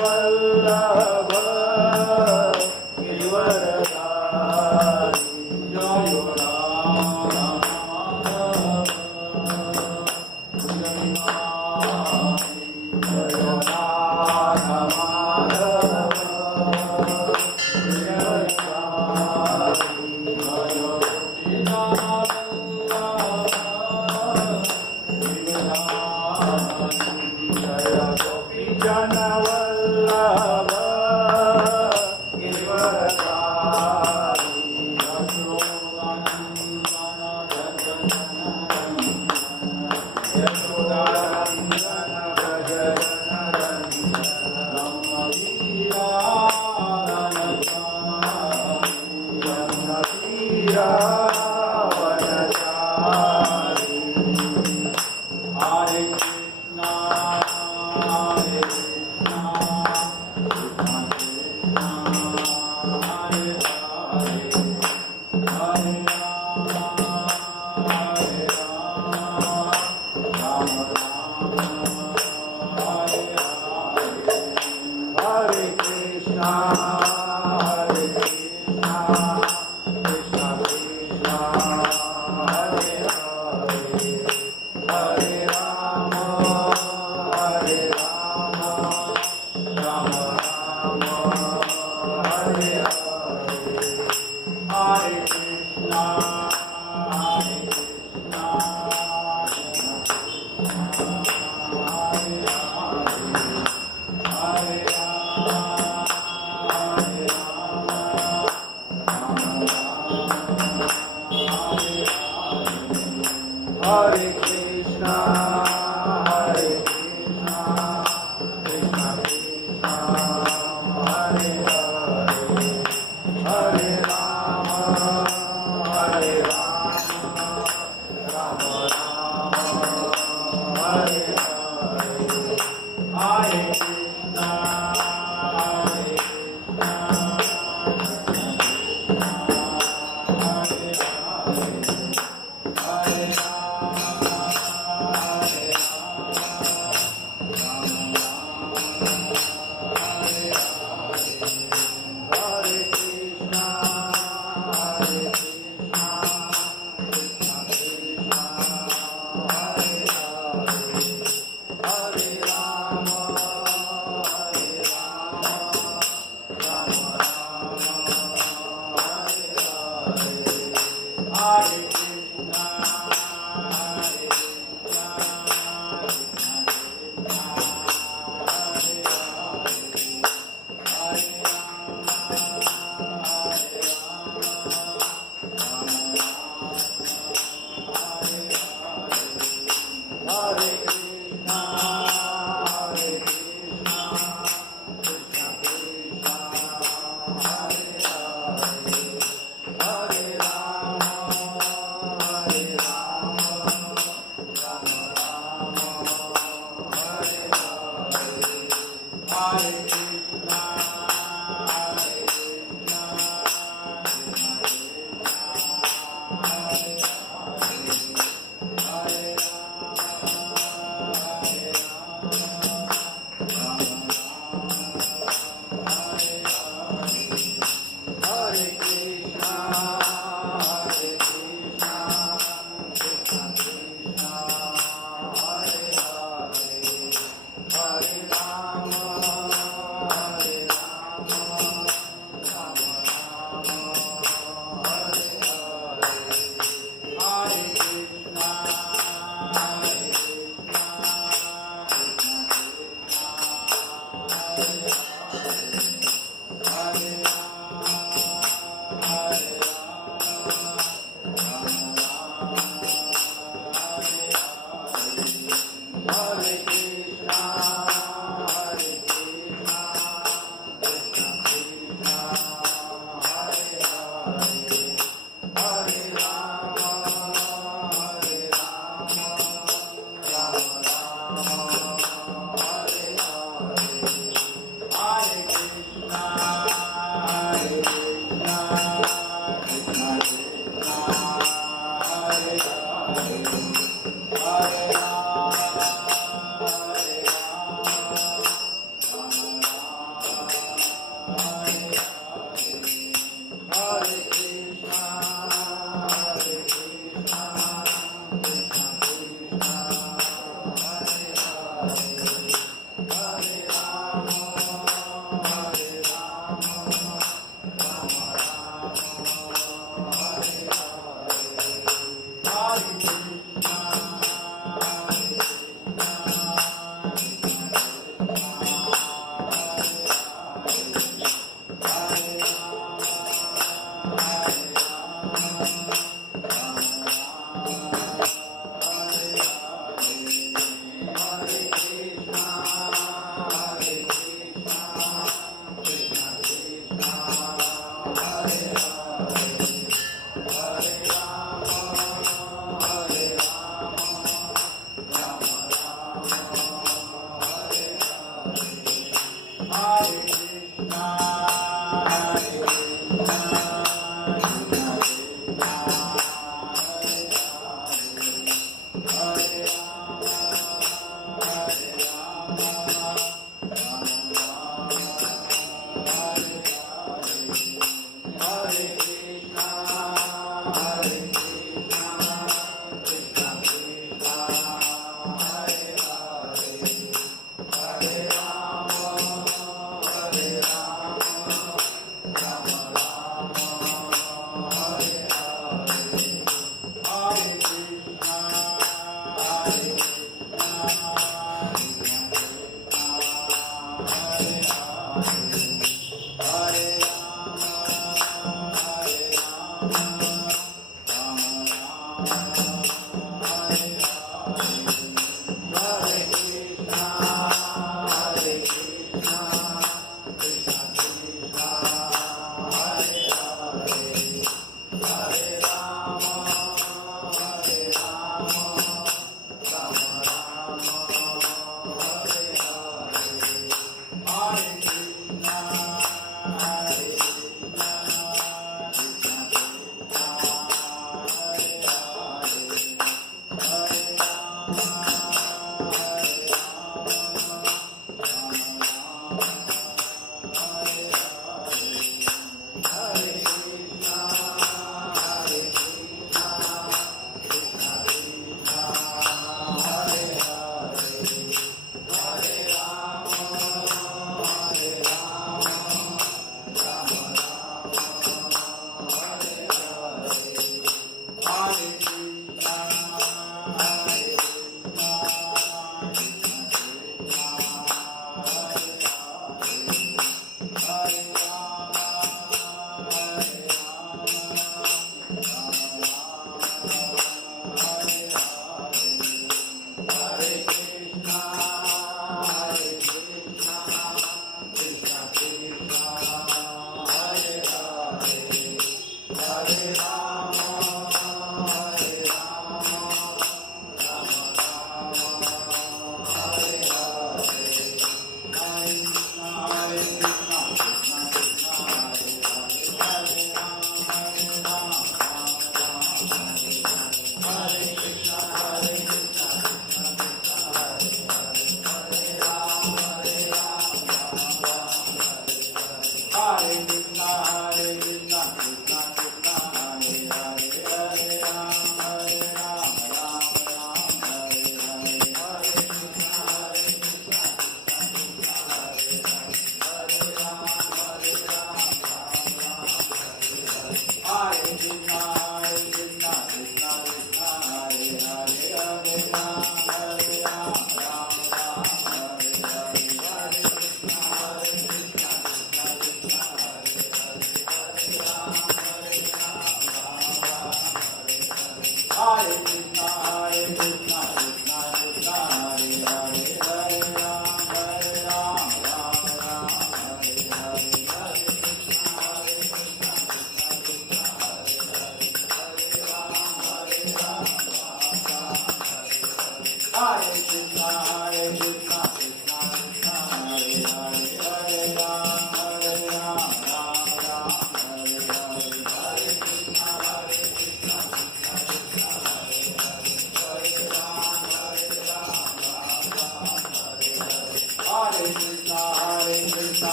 वल्लभ गिरिवरधारी जय जनवल्लभ गिरिवरधारी यशोदानन्दन व्रज वनचारी हरे कृष्णा हरे कृष्णा कृष्णा कृष्णा हरे हरे हरे राम हरे राम राम राम हरे हरे हरे कृष्णा हरे कृष्णा कृष्णा कृष्णा हरे हरे हरे राम हरे राम राम राम हरे हरे हरे कृष्णा हरे कृष्णा कृष्णा कृष्णा हरे हरे हरे राम हरे राम राम राम हरे हरे हरे कृष्णा हरे कृष्णा कृष्णा कृष्णा हरे हरे हरे राम हरे राम राम राम हरे हरे हरे कृष्णा हरे कृष्णा कृष्णा कृष्णा हरे हरे हरे राम हरे राम हरे हरे कृष्णा हरे कृष्णा कृष्णा कृष्णा हरे हरे हरे राम हरे राम राम राम हरे हरे हरे कृष्णा हरे कृष्णा कृष्णा कृष्णा हरे हरे हरे राम हरे राम राम राम हरे हरे हरे कृष्णा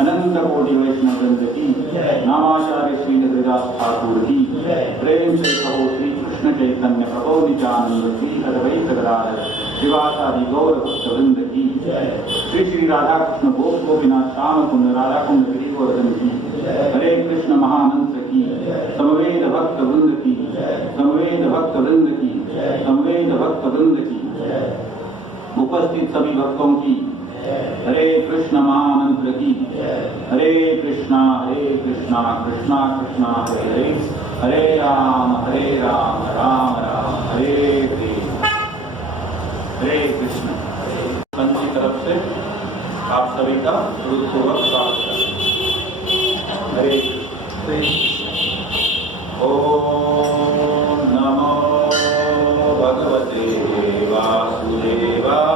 अनंत कोटि वैष्णव वृंद की नामाचार्य श्री हरिदास ठाकुर की प्रेम से कहो श्री कृष्ण चैतन्य प्रभु नित्यानंद श्री अद्वैत गदाधर शिवासादि गौर भक्त वृंद की श्री श्री राधा कृष्ण गोप गोपीनाथ श्याम कुंड राधा कुंड गिरिवर्धन की हरे कृष्ण महामंत्र की समवेद भक्त वृंद की समवेद भक्त वृंद की समवेद भक्त वृंद की उपस्थित सभी भक्तों की हरे कृष्ण महामंत्र की हरे कृष्णा कृष्णा कृष्णा हरे हरे हरे राम राम राम हरे हरे हरे कृष्ण। संत की तरफ से आप सभी का हृदयपूर्वक स्वागत है। हरे ओम नमो भगवते वासुदेवाय।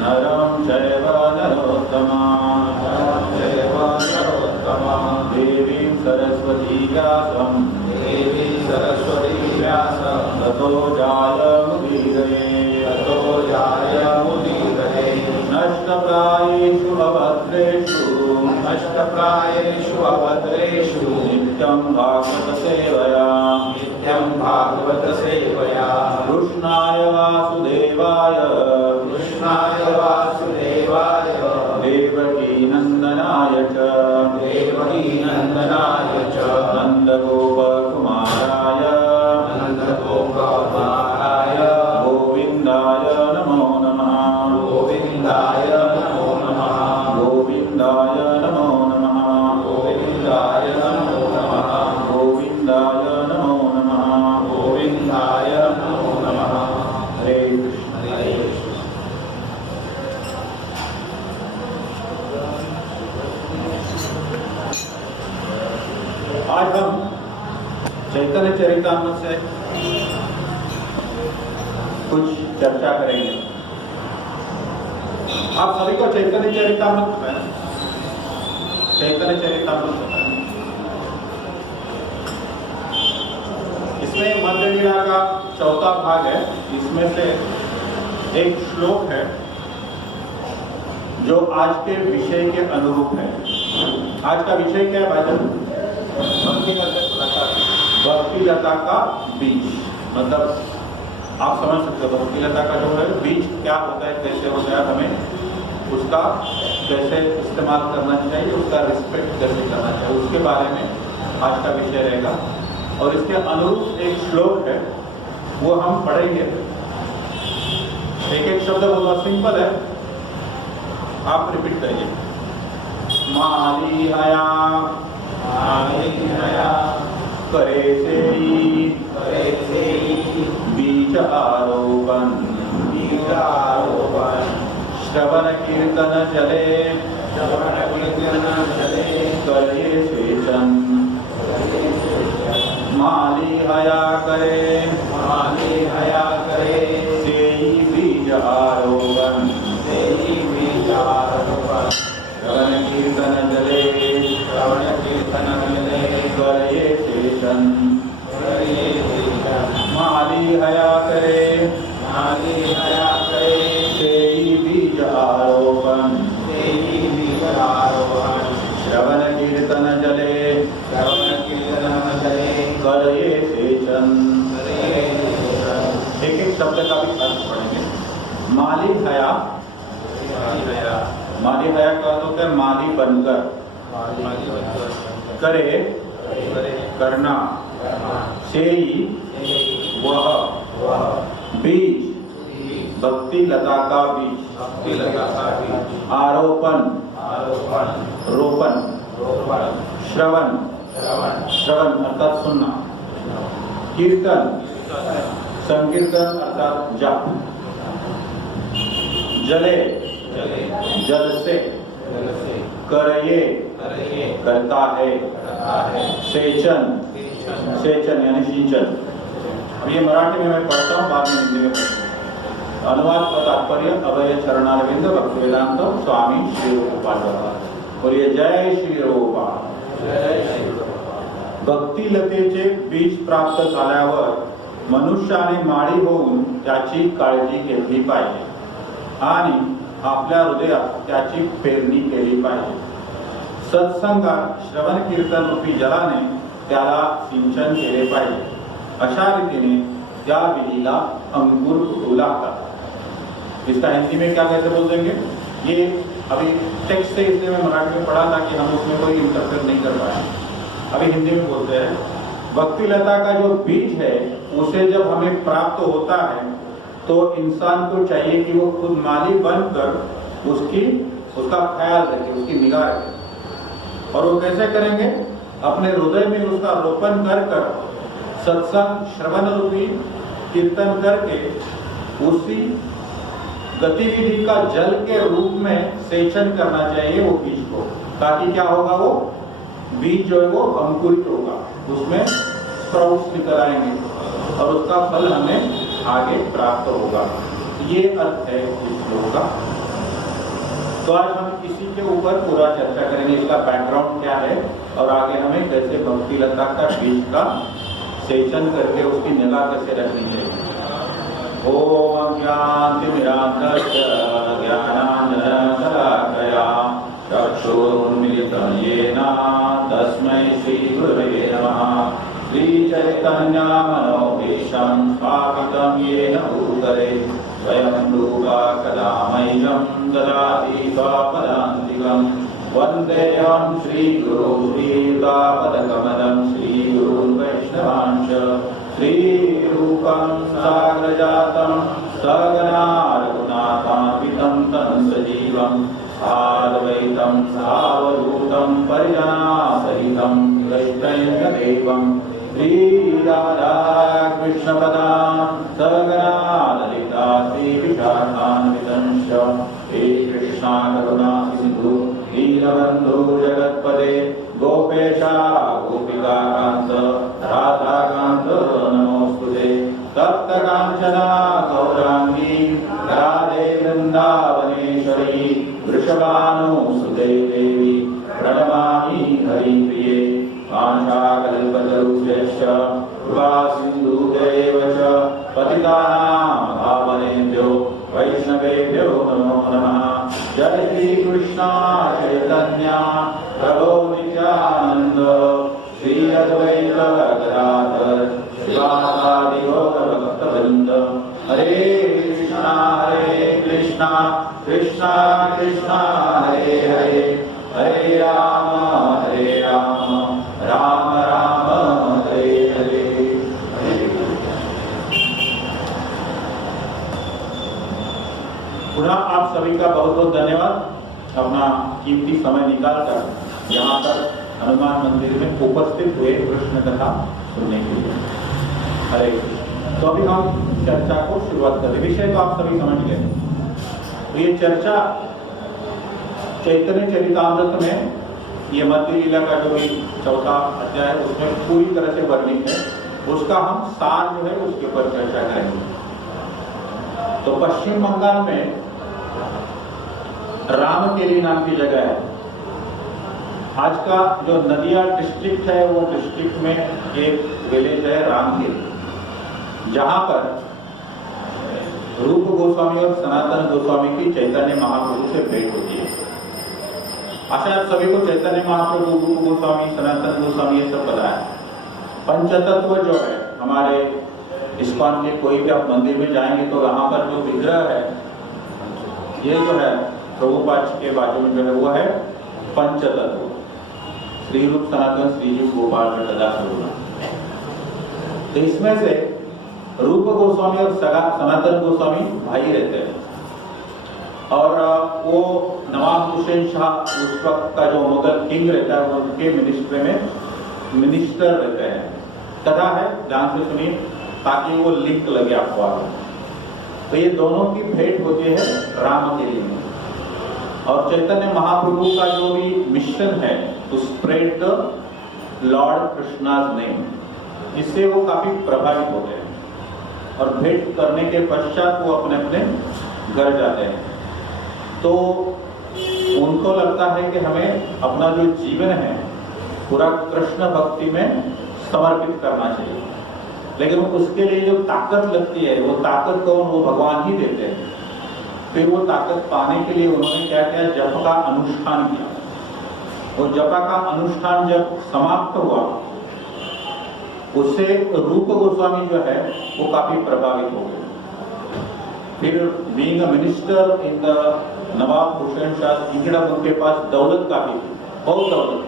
नरं चैव नरोत्तमं देवीं सरस्वती व्यासं ततो जायमुदीरये कृष्णाय वासुदेवाय देवकीनन्दनाय च नन्दगोपकुमाराय गोविन्दाय नमो नमः गोविन्दाय नमो नमः हरे कृष्ण। आज हम चैतन्य चरितामृत से कुछ चर्चा करेंगे। आप सभी को चैतन्य चरितामृत है, चैतन्य चरितामृत है। इसमें मध्य लीला का चौथा भाग है। इसमें से एक श्लोक है जो आज के विषय के अनुरूप है। आज का विषय क्या है भाई? भक्ति लता का बीज। मतलब आप समझ सकते हो भक्ति लता का जो है बीज क्या होता है, कैसे होता है, हमें उसका कैसे इस्तेमाल करना चाहिए, उसका रिस्पेक्ट कैसे करना चाहिए, उसके बारे में आज का विषय रहेगा। और इसके अनुरूप एक श्लोक है, वो हम पढ़ेंगे। एक एक शब्द बहुत सिंपल है, आप रिपीट करिए। माली हया करे से बीज आरोपण श्रवण कीर्तन जले करे सेचन माली हया करे सेई बीज आरोपण श्रवण कीर्तन जले करे सेचन माली हया करे सेई बीज आरोपण श्रवण कीर्तन जले करे सेचन। एक एक शब्द का भी अर्थ पढ़ेंगे। माली हया का अर्थ होता है माली बनकर, करे करना, सेई वह बीज भक्ति लता का बीज, आरोपण रोपण, श्रवण अर्थात सुनना, कीर्तन संकीर्तन अर्थात जाप, जले जल से, करये करता है, सेचन यानी सिंचन। अब ये मराठी में मैं पढ़ता हूँ, बाद में हिंदी में पढ़ता हूँ। अनुवाद का तात्पर्य अभय चरणारविंद भक्तिवेदांत स्वामी श्री रूपपाल। बोलिए जय श्री रूपपाल। भक्ती लतेचे बीज प्राप्त झाल्यावर मनुष्याने माळी होऊन त्याची काळजी घेतली पाहिजे आणि आपल्या हृदयात त्याची पेरणी केली पाहिजे। सत्संगात श्रवण कीर्तन रूपी जलाने त्याला सिंचन केले पाहिजे। अशा रीतीने त्या बीजला अंकुर फुटू लागतात। इसका हिंदी में क्या कैसे बोल देंगे? ये अभी टेक्स्ट से इसलिए मैं मराठी में पढ़ा था कि हम उसमें कोई इंटरफेयर नहीं कर पाए। अभी हिंदी में बोलते हैं। भक्ति लता का जो बीज है उसे जब हमें प्राप्त होता है तो इंसान को चाहिए कि वो खुद माली बनकर उसका ख्याल रखे, उसकी निगाह रखे। और वो कैसे करेंगे? अपने हृदय में उसका रोपण कर सत्संग श्रवण रूपी कीर्तन करके उसी गतिविधि का जल के रूप में सेचन करना चाहिए वो बीज को, ताकि क्या होगा, वो बीज जो है वो अंकुरित होगा, उसमें स्प्राउट्स निकल आएंगे और उसका फल हमें आगे प्राप्त होगा। ये अर्थ है इस श्लोक का। तो आज हम इसी के ऊपर पूरा चर्चा करेंगे, इसका बैकग्राउंड क्या है और आगे हमें कैसे भक्ति लता का बीज का सेचन करके उसकी निगाह कैसे रखनी चाहिए। ओम ज्ञानतिमिरान्धस्य ज्ञानाञ्जनशलाकया चक्षुरुन्मिलितं येन तस्मै श्रीगुरवे नमः। श्रीचैतन्यमनोभीष्टं प्रत्यक्षं स्थापितं येन भूतले स्वयं रूपा कदा मह्यं ददाति स्वपदान्तिकम् वन्देऽहं श्रीगुरुं श्रीयुतापदकमलं श्रीगुरुं वैष्णवांश्च श्रीरूपं साग्रजातं सगना रघुनाथान्वितं तं सजीवम् आद्वैतं सावधूतं परिजनासहितं वैष्णवदेवं श्रीराधाकृष्णपदां सगना ललिता श्रीविशाखान्वितं च श्रीकृष्णा करुणा सिन्धु दीनबन्धु जगत्पते गोपेशा गोपिकान्त राधाकान्त नमोऽस्तुते तप्तकाञ्चना गौराङ्गी राधे वृन्दावनेश्वरी वृषभानुसुते देवी प्रणमामि हरिप्रिये वाञ्छाकल्पतरुभ्यश्च कृपासिन्धुभ्यैव च पतितानां पावनेभ्यो वैष्णवेभ्यो नमो नमः। जय श्री कृष्ण चैतन्य प्रभु नित्यानंद श्री अद्वैत गदाधर श्रीवासादि गौर भक्तवृंद हरे कृष्णा कृष्णा कृष्णा हरे हरे हरे राम राम राम हरे हरे। पुनः आप सभी का बहुत बहुत धन्यवाद अपना कीमती समय निकालकर यहाँ पर हनुमान मंदिर में उपस्थित हुए कृष्ण कथा सुनने के लिए। हरे कृष्ण। तो अभी हम चर्चा को शुरुआत करते हैं। विषय तो आप सभी समझ गए। तो ये चर्चा चैतन्य चरितामृत में ये मध्य लीला का जो भी चौथा अध्याय है उसमें पूरी तरह से वर्णित है। उसका हम सार जो है उसके ऊपर चर्चा करेंगे। तो पश्चिम बंगाल में रामकेली नाम की जगह है। आज का जो नदिया डिस्ट्रिक्ट है वो डिस्ट्रिक्ट में एक विलेज है रामकेली, जहां पर रूप गोस्वामी और सनातन गोस्वामी की चैतन्य महाप्रभु से भेंट होती है। आशा आप सभी को चैतन्य महाप्रभु, रूप गोस्वामी, सनातन गोस्वामी ये सब पता है। पंचतत्व जो है हमारे इस्कॉन के कोई भी आप मंदिर में जाएंगे तो वहां पर जो विग्रह है ये जो है प्रभुपाद के बाजू में जो है वो है पंचतत्व, श्री रूप सनातन श्रीजीव गोपाल सदा। तो इसमें से रूप गोस्वामी और सनातन गोस्वामी भाई रहते हैं और वो नवाब हुसैन शाह उस वक्त का जो मुगल किंग रहता है उनके मिनिस्टर रहते हैं। कथा है, ध्यान से सुनिए ताकि वो लिंक लगे आपको आगे। तो ये दोनों की भेंट होती है रामकेली में। और चैतन्य महाप्रभु का जो भी मिशन है to spread the lord Krishna's name, इससे वो काफी प्रभावित होते हैं और भेंट करने के पश्चात वो अपने अपने घर जाते हैं। तो उनको लगता है कि हमें अपना जो जीवन है पूरा कृष्ण भक्ति में समर्पित करना चाहिए, लेकिन उसके लिए जो ताकत लगती है वो ताकत कौन, वो भगवान ही देते हैं। फिर वो ताकत पाने के लिए उन्होंने क्या किया, जप का अनुष्ठान किया। वो जप का अनुष्ठान जब समाप्त हुआ उससे रूप गोस्वामी जो है वो काफी प्रभावित हो गए। फिर being a minister in the Nawab Hussain Shah kingdom, उनके पास दौलत काफी थी, बहुत दौलत,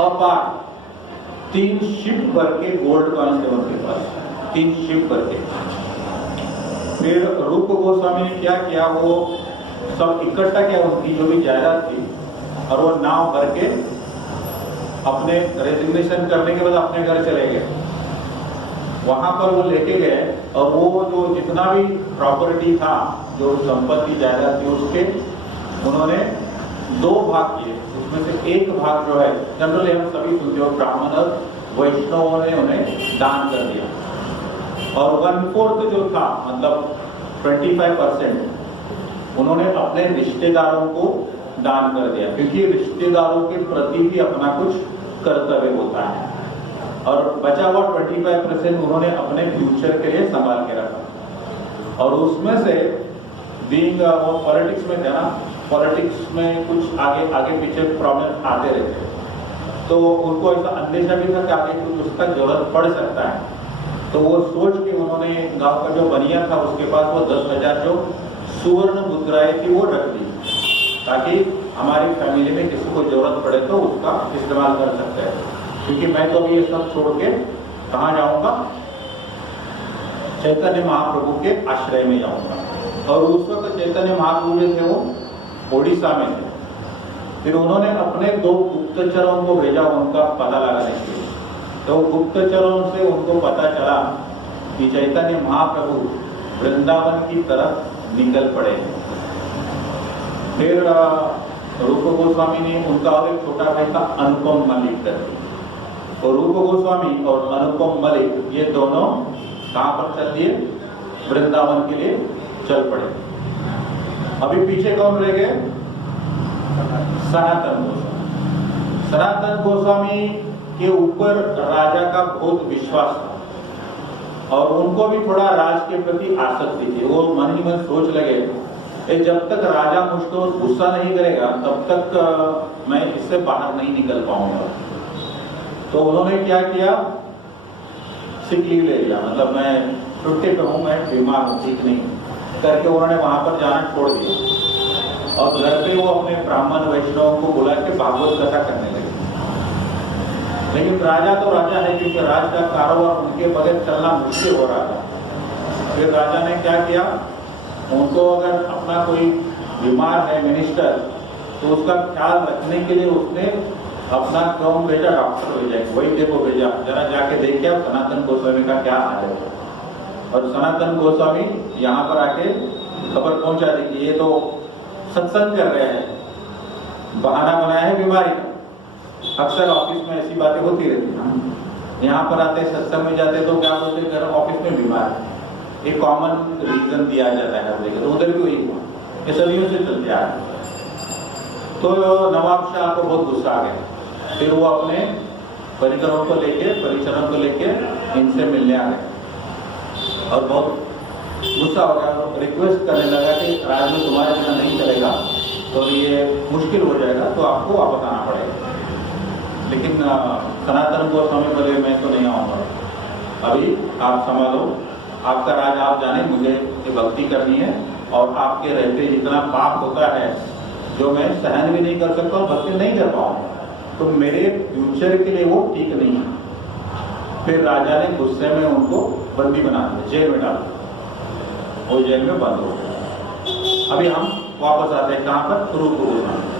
अपार 3 शिप भर के गोल्ड कॉइन्स थे उनके पास, 3 शिप भर के। फिर रूप गोस्वामी ने क्या किया, वो सब इकट्ठा किया उनकी जो भी जायदाद थी और वो नाव भर के अपने रेजिग्नेशन करने के बाद अपने घर चले गए। वहां पर वो लेके गए और वो जो जितना भी प्रॉपर्टी था, जो संपत्ति जायदाद थी, उसके उन्होंने 2 भाग किए। उसमें से एक भाग जो है जनरली हम सभी सुनते हो ब्राह्मण और वैष्णवों ने उन्हें दान कर दिया और 1/4 जो था मतलब 25% उन्होंने अपने रिश्तेदारों को दान कर दिया, क्योंकि रिश्तेदारों के प्रति भी अपना कुछ कर्तव्य होता है। और बचा हुआ 25% उन्होंने अपने फ्यूचर के लिए संभाल के रखा। और उसमें से बीइंग वो पॉलिटिक्स में थे ना, पॉलिटिक्स में कुछ आगे पीछे प्रॉब्लम आते रहते, तो उनको ऐसा अंदेशा भी था कि आगे कुछ उसका जरूरत पड़ सकता है। तो वो सोच के उन्होंने गांव का जो बनिया था उसके पास वो 10,000 जो सुवर्ण मुद्राएं थी वो रख दी, ताकि हमारी फैमिली में किसी को जरूरत पड़े तो उसका इस्तेमाल कर सकते हैं। क्योंकि मैं तो अभी ये सब छोड़ के कहाँ जाऊंगा, चैतन्य महाप्रभु के आश्रय में जाऊंगा। और उस वक्त चैतन्य महाप्रभु जो थे वो ओडिशा में थे। फिर उन्होंने अपने 2 गुप्तचरों को भेजा उनका पता लगाने के लिए। तो गुप्तचरों से उनको पता चला कि चैतन्य महाप्रभु वृंदावन की तरफ निकल पड़े। फिर रूप गोस्वामी ने उनका और एक छोटा भाई था अनुपम मलिक करके, तो रूप गोस्वामी और अनुपम मलिक ये दोनों कहाँ पर चल दिए, वृंदावन के लिए चल पड़े। अभी पीछे कौन रह गए, सनातन गोस्वामी। सनातन गोस्वामी के ऊपर राजा का बहुत विश्वास था और उनको भी थोड़ा राज के प्रति आसक्ति थी। वो मन ही मन सोच लगे जब तक राजा मुझको गुस्सा नहीं करेगा तब तक मैं इससे बाहर नहीं निकल पाऊंगा। तो उन्होंने क्या किया, सिक लीव ले लिया, मतलब मैं छुट्टी पे हूँ, मैं बीमार हूँ, ठीक नहीं करके उन्होंने वहां पर जाना छोड़ दिया और घर पे वो अपने ब्राह्मण वैष्णवों को बुला के भागवत कथा करने लगे। लेकिन राजा तो राजा है, क्योंकि राज का कारोबार उनके बगैर चलना मुश्किल हो रहा था। फिर राजा ने क्या किया, उनको अगर अपना कोई बीमार है मिनिस्टर तो उसका ख्याल रखने के लिए उसने अपना कौन भेजा, डॉक्टर भेजा, वैद्य को भेजा, जरा जाके देखिए सनातन गोस्वामी का क्या हाल है। और सनातन गोस्वामी यहाँ पर आके खबर पहुंचा दी कि ये तो सत्संग कर रहे हैं, बहाना बनाया है बीमारी का। अक्सर ऑफिस में ऐसी बातें होती रहती हैं, यहाँ पर आते सत्संग में जाते तो क्या बोलते घर ऑफिस में बीमार है, एक कॉमन रीजन दिया जाता है हर जगह। तो उधर भी वही हुआ, ये सदियों से चलते आ रहे। तो नवाब शाह को बहुत गुस्सा आ गया। फिर वो अपने परिजनों को लेके इनसे मिलने आ गए और बहुत गुस्सा हो गया, रिक्वेस्ट करने लगा कि राज में तुम्हारे बिना नहीं चलेगा, तो ये मुश्किल हो जाएगा, तो आपको वापस आना पड़ेगा। लेकिन सनातन गोस्वामी बोले मैं तो नहीं आऊँगा, अभी आप संभालो, आपका राज आप जाने, मुझे ये भक्ति करनी है और आपके रहते जितना पाप होता है जो मैं सहन भी नहीं कर सकता और भक्ति नहीं कर पाऊंगा, तो मेरे फ्यूचर के लिए वो ठीक नहीं है। फिर राजा ने गुस्से में उनको बंदी बना दिया, जेल में डाल दिया, वो जेल में बंद हो गया। अभी हम वापस आते हैं कहाँ पर, रूप गोस्वामी।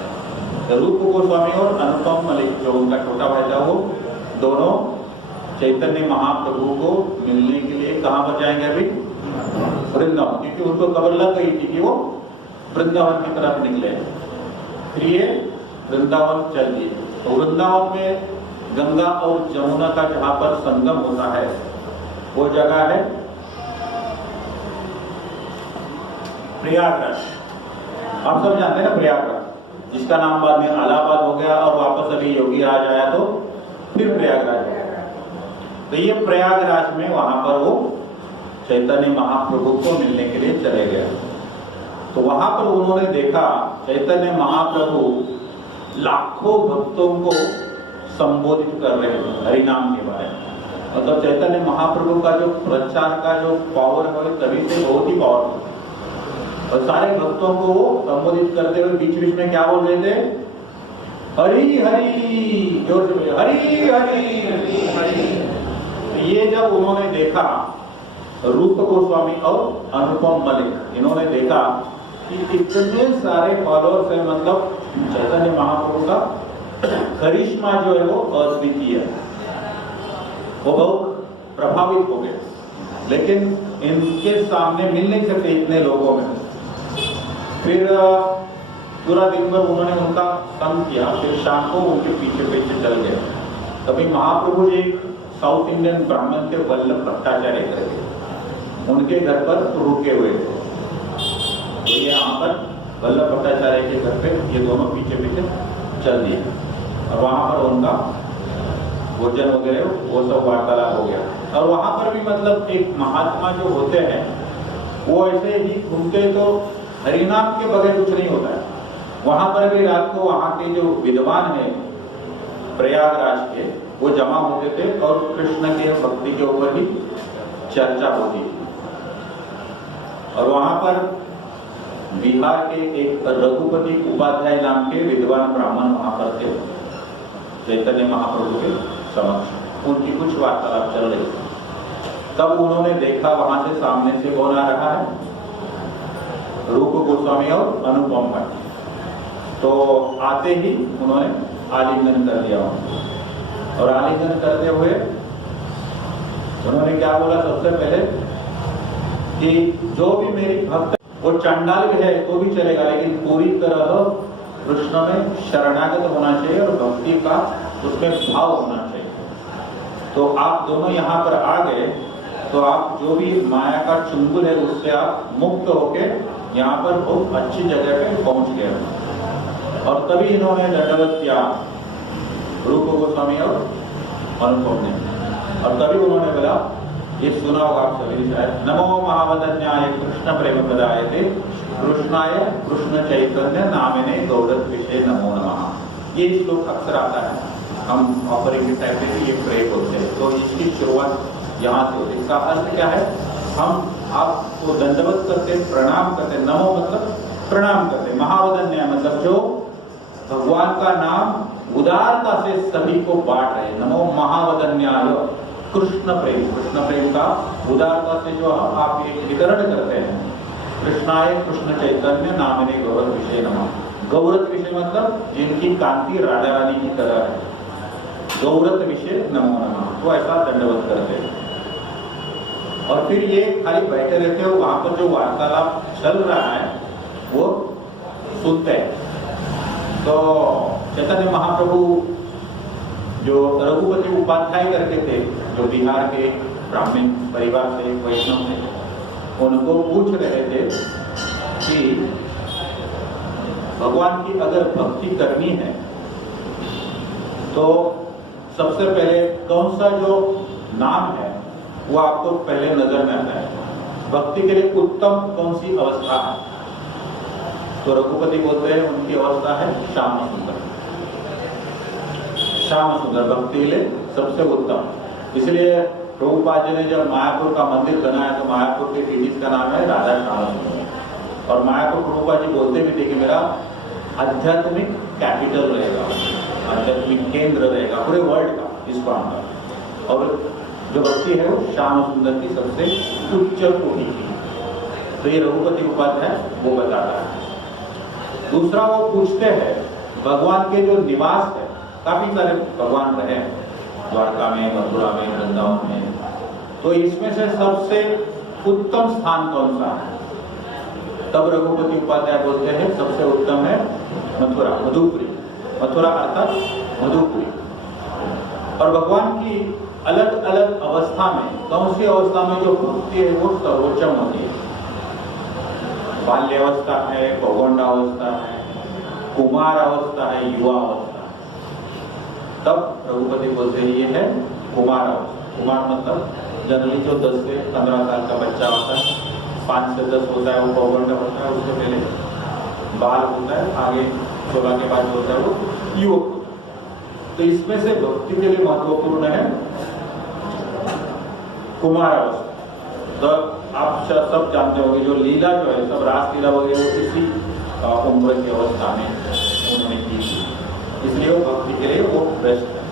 रूप गोस्वामी और अनुपम मलिक जो उनका छोटा भाई था, वो दोनों चैतन्य महाप्रभु को मिलने के लिए कहाँ पर जाएंगे, अभी वृंदावन, क्योंकि उनको खबर लग गई थी कि वो वृंदावन की तरफ निकले। फिर ये वृंदावन चल दिए। तो वृंदावन में गंगा और जमुना का जहाँ पर संगम होता है वो जगह है प्रयागराज। आप सब जानते हैं ना प्रयागराज, जिसका नाम बाद में इलाहाबाद हो गया और वापस अभी योगी राज आया तो फिर प्रयागराज। तो ये प्रयागराज में वहां पर वो चैतन्य महाप्रभु को मिलने के लिए चले गए। तो वहां पर उन्होंने देखा चैतन्य महाप्रभु लाखों भक्तों को संबोधित कर रहे हैं हरिनाम के बारे में। मतलब चैतन्य महाप्रभु का जो प्रचार का जो पावर है तभी से बहुत ही पावरफुल। और सारे भक्तों को वो संबोधित करते हुए बीच बीच में क्या बोल रहे थे, हरि हरि, जोर से हरि हरि हरि। ये जब उन्होंने देखा, रूप गोस्वामी और अनुपम मलिक, इन्होंने देखा कि इतने सारे फॉलोअर्स हैं, मतलब चैतन्य महाप्रभु का करिश्मा जो है वो अद्वितीय है, वो बहुत प्रभावित हो गए। लेकिन इनके सामने मिल नहीं सकते इतने लोगों में। फिर पूरा दिन भर उन्होंने उनका संग किया, फिर शाम को उनके पीछे पीछे चल गए। तभी महाप्रभु जी साउथ इंडियन ब्राह्मण थे वल्लभ भट्टाचार्य करके, उनके घर पर रुके हुए थे। तो ये यहाँ पर वल्लभ भट्टाचार्य के घर पे ये दोनों पीछे पीछे चल दिए और वहाँ पर उनका भोजन वगैरह वो सब वार्तालाप हो गया। और वहाँ पर भी मतलब एक महात्मा जो होते हैं वो ऐसे ही घूमते, तो हरिनाम के बगैर कुछ नहीं होता है। वहाँ पर भी रात को वहाँ के जो विद्वान हैं प्रयागराज के, वो जमा होते थे और कृष्ण के भक्ति के ऊपर ही चर्चा होती थी। और वहां पर बिहार के एक रघुपति उपाध्याय नाम के विद्वान ब्राह्मण वहां पर थे, चैतन्य महाप्रभु के समक्ष उनकी कुछ वार्तालाप चल रही थी। तब उन्होंने देखा वहां से सामने से कौन आ रहा है, रूप गोस्वामी और अनुपम भट्ट। तो आते ही उन्होंने आलिंगन कर दिया और आलिंगन करते हुए उन्होंने क्या बोला, सबसे पहले कि जो भी मेरी भक्त वो चंडाल भी है तो भी चलेगा, लेकिन पूरी तरह कृष्ण में शरणागत होना चाहिए और भक्ति का उसमें भाव होना चाहिए। तो आप दोनों यहाँ पर आ गए तो आप जो भी माया का चुंगल है उससे आप मुक्त होके यहाँ पर बहुत अच्छी जगह पे पहुंच गए। और तभी इन्होंने दंडवत किया रूप गोस्वामी और अनुपम ने। और तभी उन्होंने बोला, ये सुना होगा आप सभी ने शायद, नमो महावदन्याय कृष्ण प्रेम प्रदायते कृष्णाय कृष्ण चैतन्य नामिने गौरव विषय नमो नमः। ये श्लोक अक्सर आता है, हम ऑफरिंग के टाइम पे ये प्रे होते हैं। तो इसकी शुरुआत यहाँ से होती है। इसका अर्थ क्या है, हम आपको दंडवत करते, प्रणाम करते। नमो मतलब प्रणाम करते, महावदन्याय मतलब जो भगवान का नाम उदारता से सभी को बांट रहे। नमो महावदन्याय कृष्ण प्रेम का उदारता से जो आप एक वितरण करते हैं। कृष्णाय कृष्ण चैतन्य नामिने गौरव विषय नमः। गौरव विषय मतलब जिनकी कांति राधा रानी की तरह है, गौरव विषय नमो नमः। तो ऐसा दंडवत करते हैं। और फिर ये खाली बैठे रहते हो, वहां पर जो वार्तालाप चल रहा है वो सुनते हैं। तो चैतन्य महाप्रभु जो रघुपति उपाध्याय करके थे, जो बिहार के ब्राह्मण परिवार से वैष्णव थे, उनको पूछ रहे थे कि भगवान की अगर भक्ति करनी है तो सबसे पहले कौन सा जो नाम है वो आपको पहले नजर में आता है, भक्ति के लिए उत्तम कौन सी अवस्था है। तो रघुपति बोलते हैं उनकी अवस्था है श्याम सुंदर। श्याम सुंदर भक्ति के लिए सबसे उत्तम। इसलिए प्रभुपाद जी ने जब मायापुर का मंदिर बनाया तो मायापुर के पीढ़ी का नाम है राधा श्याम सुंदर। और मायापुर प्रभुपाद जी बोलते भी थे कि मेरा आध्यात्मिक कैपिटल रहेगा, आध्यात्मिक केंद्र रहेगा पूरे वर्ल्ड का, इसको आना। और जो भक्ति है वो श्याम सुंदर की सबसे उच्च कोटि की। तो ये रघुपति उपाध्याय वो बताता है। दूसरा वो पूछते हैं भगवान के जो निवास है, काफी सारे भगवान रहे द्वारका में, मथुरा में, वृंदावन में, तो इसमें से सबसे उत्तम स्थान कौन सा है। तब रघुपति उपाध्याय बोलते हैं सबसे उत्तम है मथुरा, मधुपुरी। मथुरा अर्थात मधुपुरी। और भगवान की अलग अलग अवस्था में, कौन सी अवस्था में जो भक्ति है वो सर्वोच्चम होती है। बाल्यावस्था है, पौगंडावस्था है, कुमार अवस्था है, युवा अवस्था। तब रघुपति बोलते हैं ये है कुमार अवस्था। कुमार मतलब जनरली जो 10 से 15 साल का बच्चा होता है, 5 से 10 होता है वो पौगंड होता है, उससे पहले बाल होता है, आगे 16 के बाद होता है वो युवक। तो इसमें से भक्ति के लिए महत्वपूर्ण है कुमार अवस्था। तो आप सब जानते होंगे जो लीला जो है, सब रास लीला वगैरह वो इसी उम्र की अवस्था में उन्होंने की थी, इसलिए वो भक्ति के लिए वो बेस्ट है।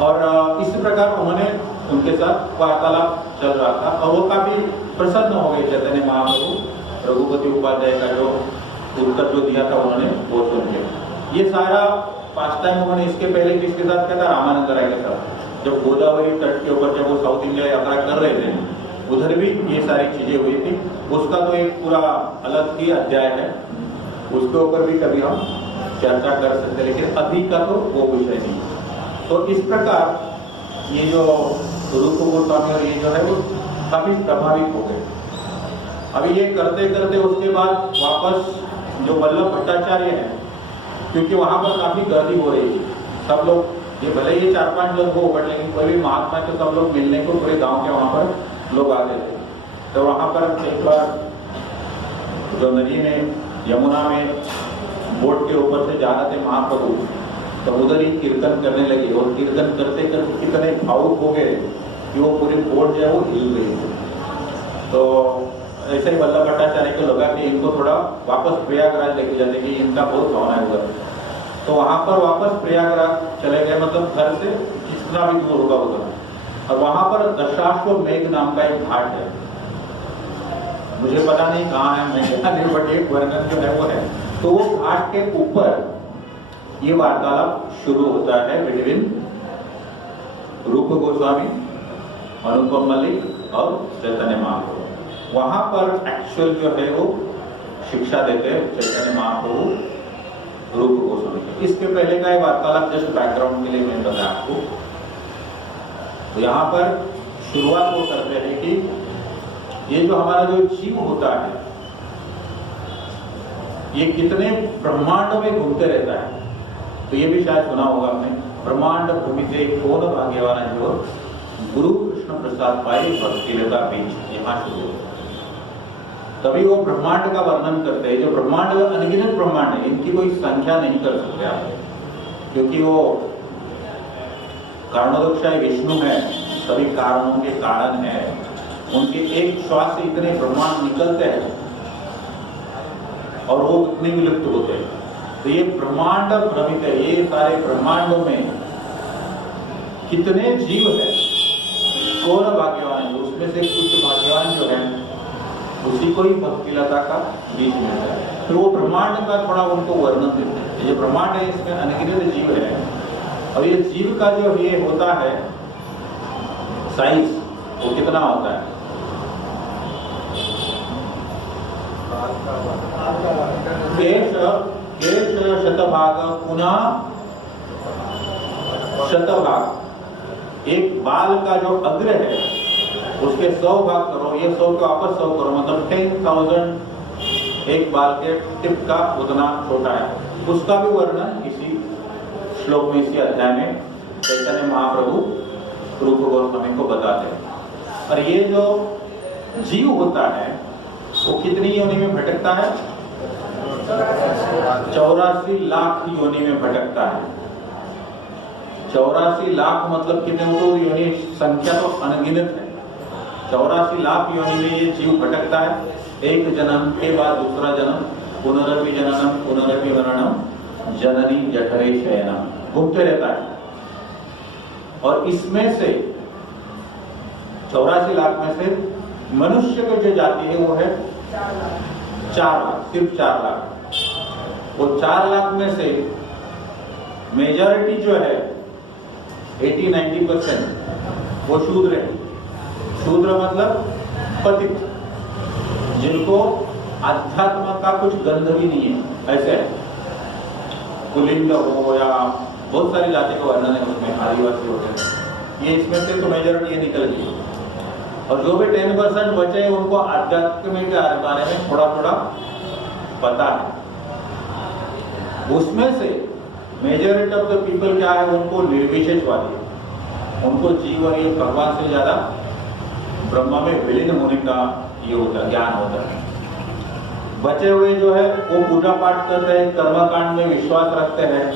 और इसी प्रकार उन्होंने उनके साथ वार्तालाप चल रहा था और वो काफी प्रसन्न हो गए चैतन्य महाप्रभु रघुपति उपाध्याय का जो उत्तर जो दिया था उन्होंने वो सुन के। ये सारा पास्ट टाइम उन्होंने इसके पहले किसके साथ किया था, रामानंद राय के साथ। जब गोदावरी तट के ऊपर जब वो साउथ इंडिया यात्रा कर रहे थे उधर भी ये सारी चीजें हुई थी। उसका तो एक पूरा अलग ही अध्याय है, उसके ऊपर भी कभी हम चर्चा कर सकते हैं, लेकिन अभी का तो वो विषय नहीं। तो इस प्रकार ये जो रूप गोस्वामी और ये जो है वो काफी प्रभावित हो गए। अभी ये करते करते उसके बाद वापस जो वल्लभ भट्टाचार्य है, क्योंकि वहां पर काफी गर्दी हो रही थी, सब लोग ये भले ये 4-5 लोग हो बट लेकिन कोई भी महात्मा तो सब लोग मिलने को पूरे गांव के वहां पर लोग आते थे। तो वहां पर एक बार जो नदी में यमुना में बोट के ऊपर से जा रहे थे महाप्रभु, तो उधर ही कीर्तन करने लगे और कीर्तन करते करते कितने भावुक हो गए कि वो पूरी बोर्ड जो है वो हिल गई थी। तो ऐसे ही वल्लभ भट्टाचार्य को लगा कि इनको थोड़ा वापस प्रयागराज लेके जाते कि इनका बहुत भावना है उधर। तो वहाँ पर वापस प्रयागराज चले गए, मतलब घर से जितना भी दूर होगा उधर। और वहाँ पर दशाश्वमेध नाम का एक घाट है, मुझे पता नहीं कहाँ है, मैं गया नहीं, बट एक वर्णन जो है वो है। तो वो घाट के ऊपर ये वार्तालाप शुरू होता है बिटवीन रूप गोस्वामी, अनुपम मलिक और चैतन्य महाप्रभु। वहां पर एक्चुअल जो है वो शिक्षा देते हैं चैतन्य महाप्रभु रूप गोस्वामी के। इसके पहले का ये वार्तालाप जस्ट बैकग्राउंड के लिए मैंने बताया आपको। तो यहाँ पर शुरुआत वो करते हैं कि ये जो हमारा जो जीव होता है ये कितने ब्रह्मांडों में घूमते रहता है। तो ये भी शायद सुना होगा आपने, ब्रह्मांड भूमि से कौन भाग्यवान है जो गुरु कृष्ण प्रसाद पाए भक्ति लता बीच। यहाँ शुरू होता है। तभी वो ब्रह्मांड का वर्णन करते हैं। जो ब्रह्मांड अनगिनत ब्रह्मांड है, इनकी कोई संख्या नहीं कर सकते आप, क्योंकि वो कारणोदक्षाय विष्णु है, सभी कारणों के कारण है। उनके एक श्वास से इतने ब्रह्मांड निकलते हैं और वो इतने विलुप्त होते हैं। तो ये ब्रह्मांड भ्रमित है। ये सारे ब्रह्मांडों में कितने जीव है, कौन भाग्यवान है। उसमें से कुछ भाग्यवान जो है उसी को ही भक्ति लता का बीज मिलता है। फिर वो ब्रह्मांड का थोड़ा उनको वर्णन देते हैं। ये ब्रह्मांड है, इसमें अनगिनत जीव है। और ये जीव का जो ये होता है साइज, वो कितना होता है? शतभाग पुनः शतभाग। एक बाल का जो अग्र है उसके 100 भाग करो, ये 100 के वापस 100 करो, मतलब 10,000 एक बाल के टिप का उतना छोटा है। उसका भी वर्णन इसी श्लोक में, इसी अध्याय में चैतन्य महाप्रभु रूप गोस्वामी को बताते हैं। और ये जो जीव होता है वो कितनी योनि में भटकता है? 84 लाख योनि में भटकता है। 84 लाख मतलब कितने? तो योनि संख्या तो अनगिनत है। 84 लाख योनि में ये जीव भटकता है। एक जन्म के बाद दूसरा जन्म, पुनरपि जननम पुनरपि मरणम जननी जठरे शयनम, घूमते रहता है। और इसमें से 84 लाख में से मनुष्य की जो जाति है वो है 4 लाख, सिर्फ 4 लाख। वो 4 लाख में से मेजॉरिटी जो है 80-90% वो शूद्र है। शूद्र मतलब पतित, जिनको अध्यात्म का कुछ गंध भी नहीं है। ऐसे पुलिंग हो या बहुत सारी जाति का वर्णन है उसमें, आदिवासी होते हैं, ये इसमें से तो मेजॉरिटी ये निकल गई। और जो भी 10% बचे हैं उनको आध्यात्म के बारे में थोड़ा थोड़ा पता है। उसमें से मेजॉरिटी ऑफ द पीपल क्या है, उनको निर्विशेषवादी है। उनको जीव और ये भगवान से ज्यादा ब्रह्मा में विलीन होने का ये होता है, ज्ञान होता है। बचे हुए जो है वो पूजा पाठ करते हैं, कर्मकांड में विश्वास रखते हैं,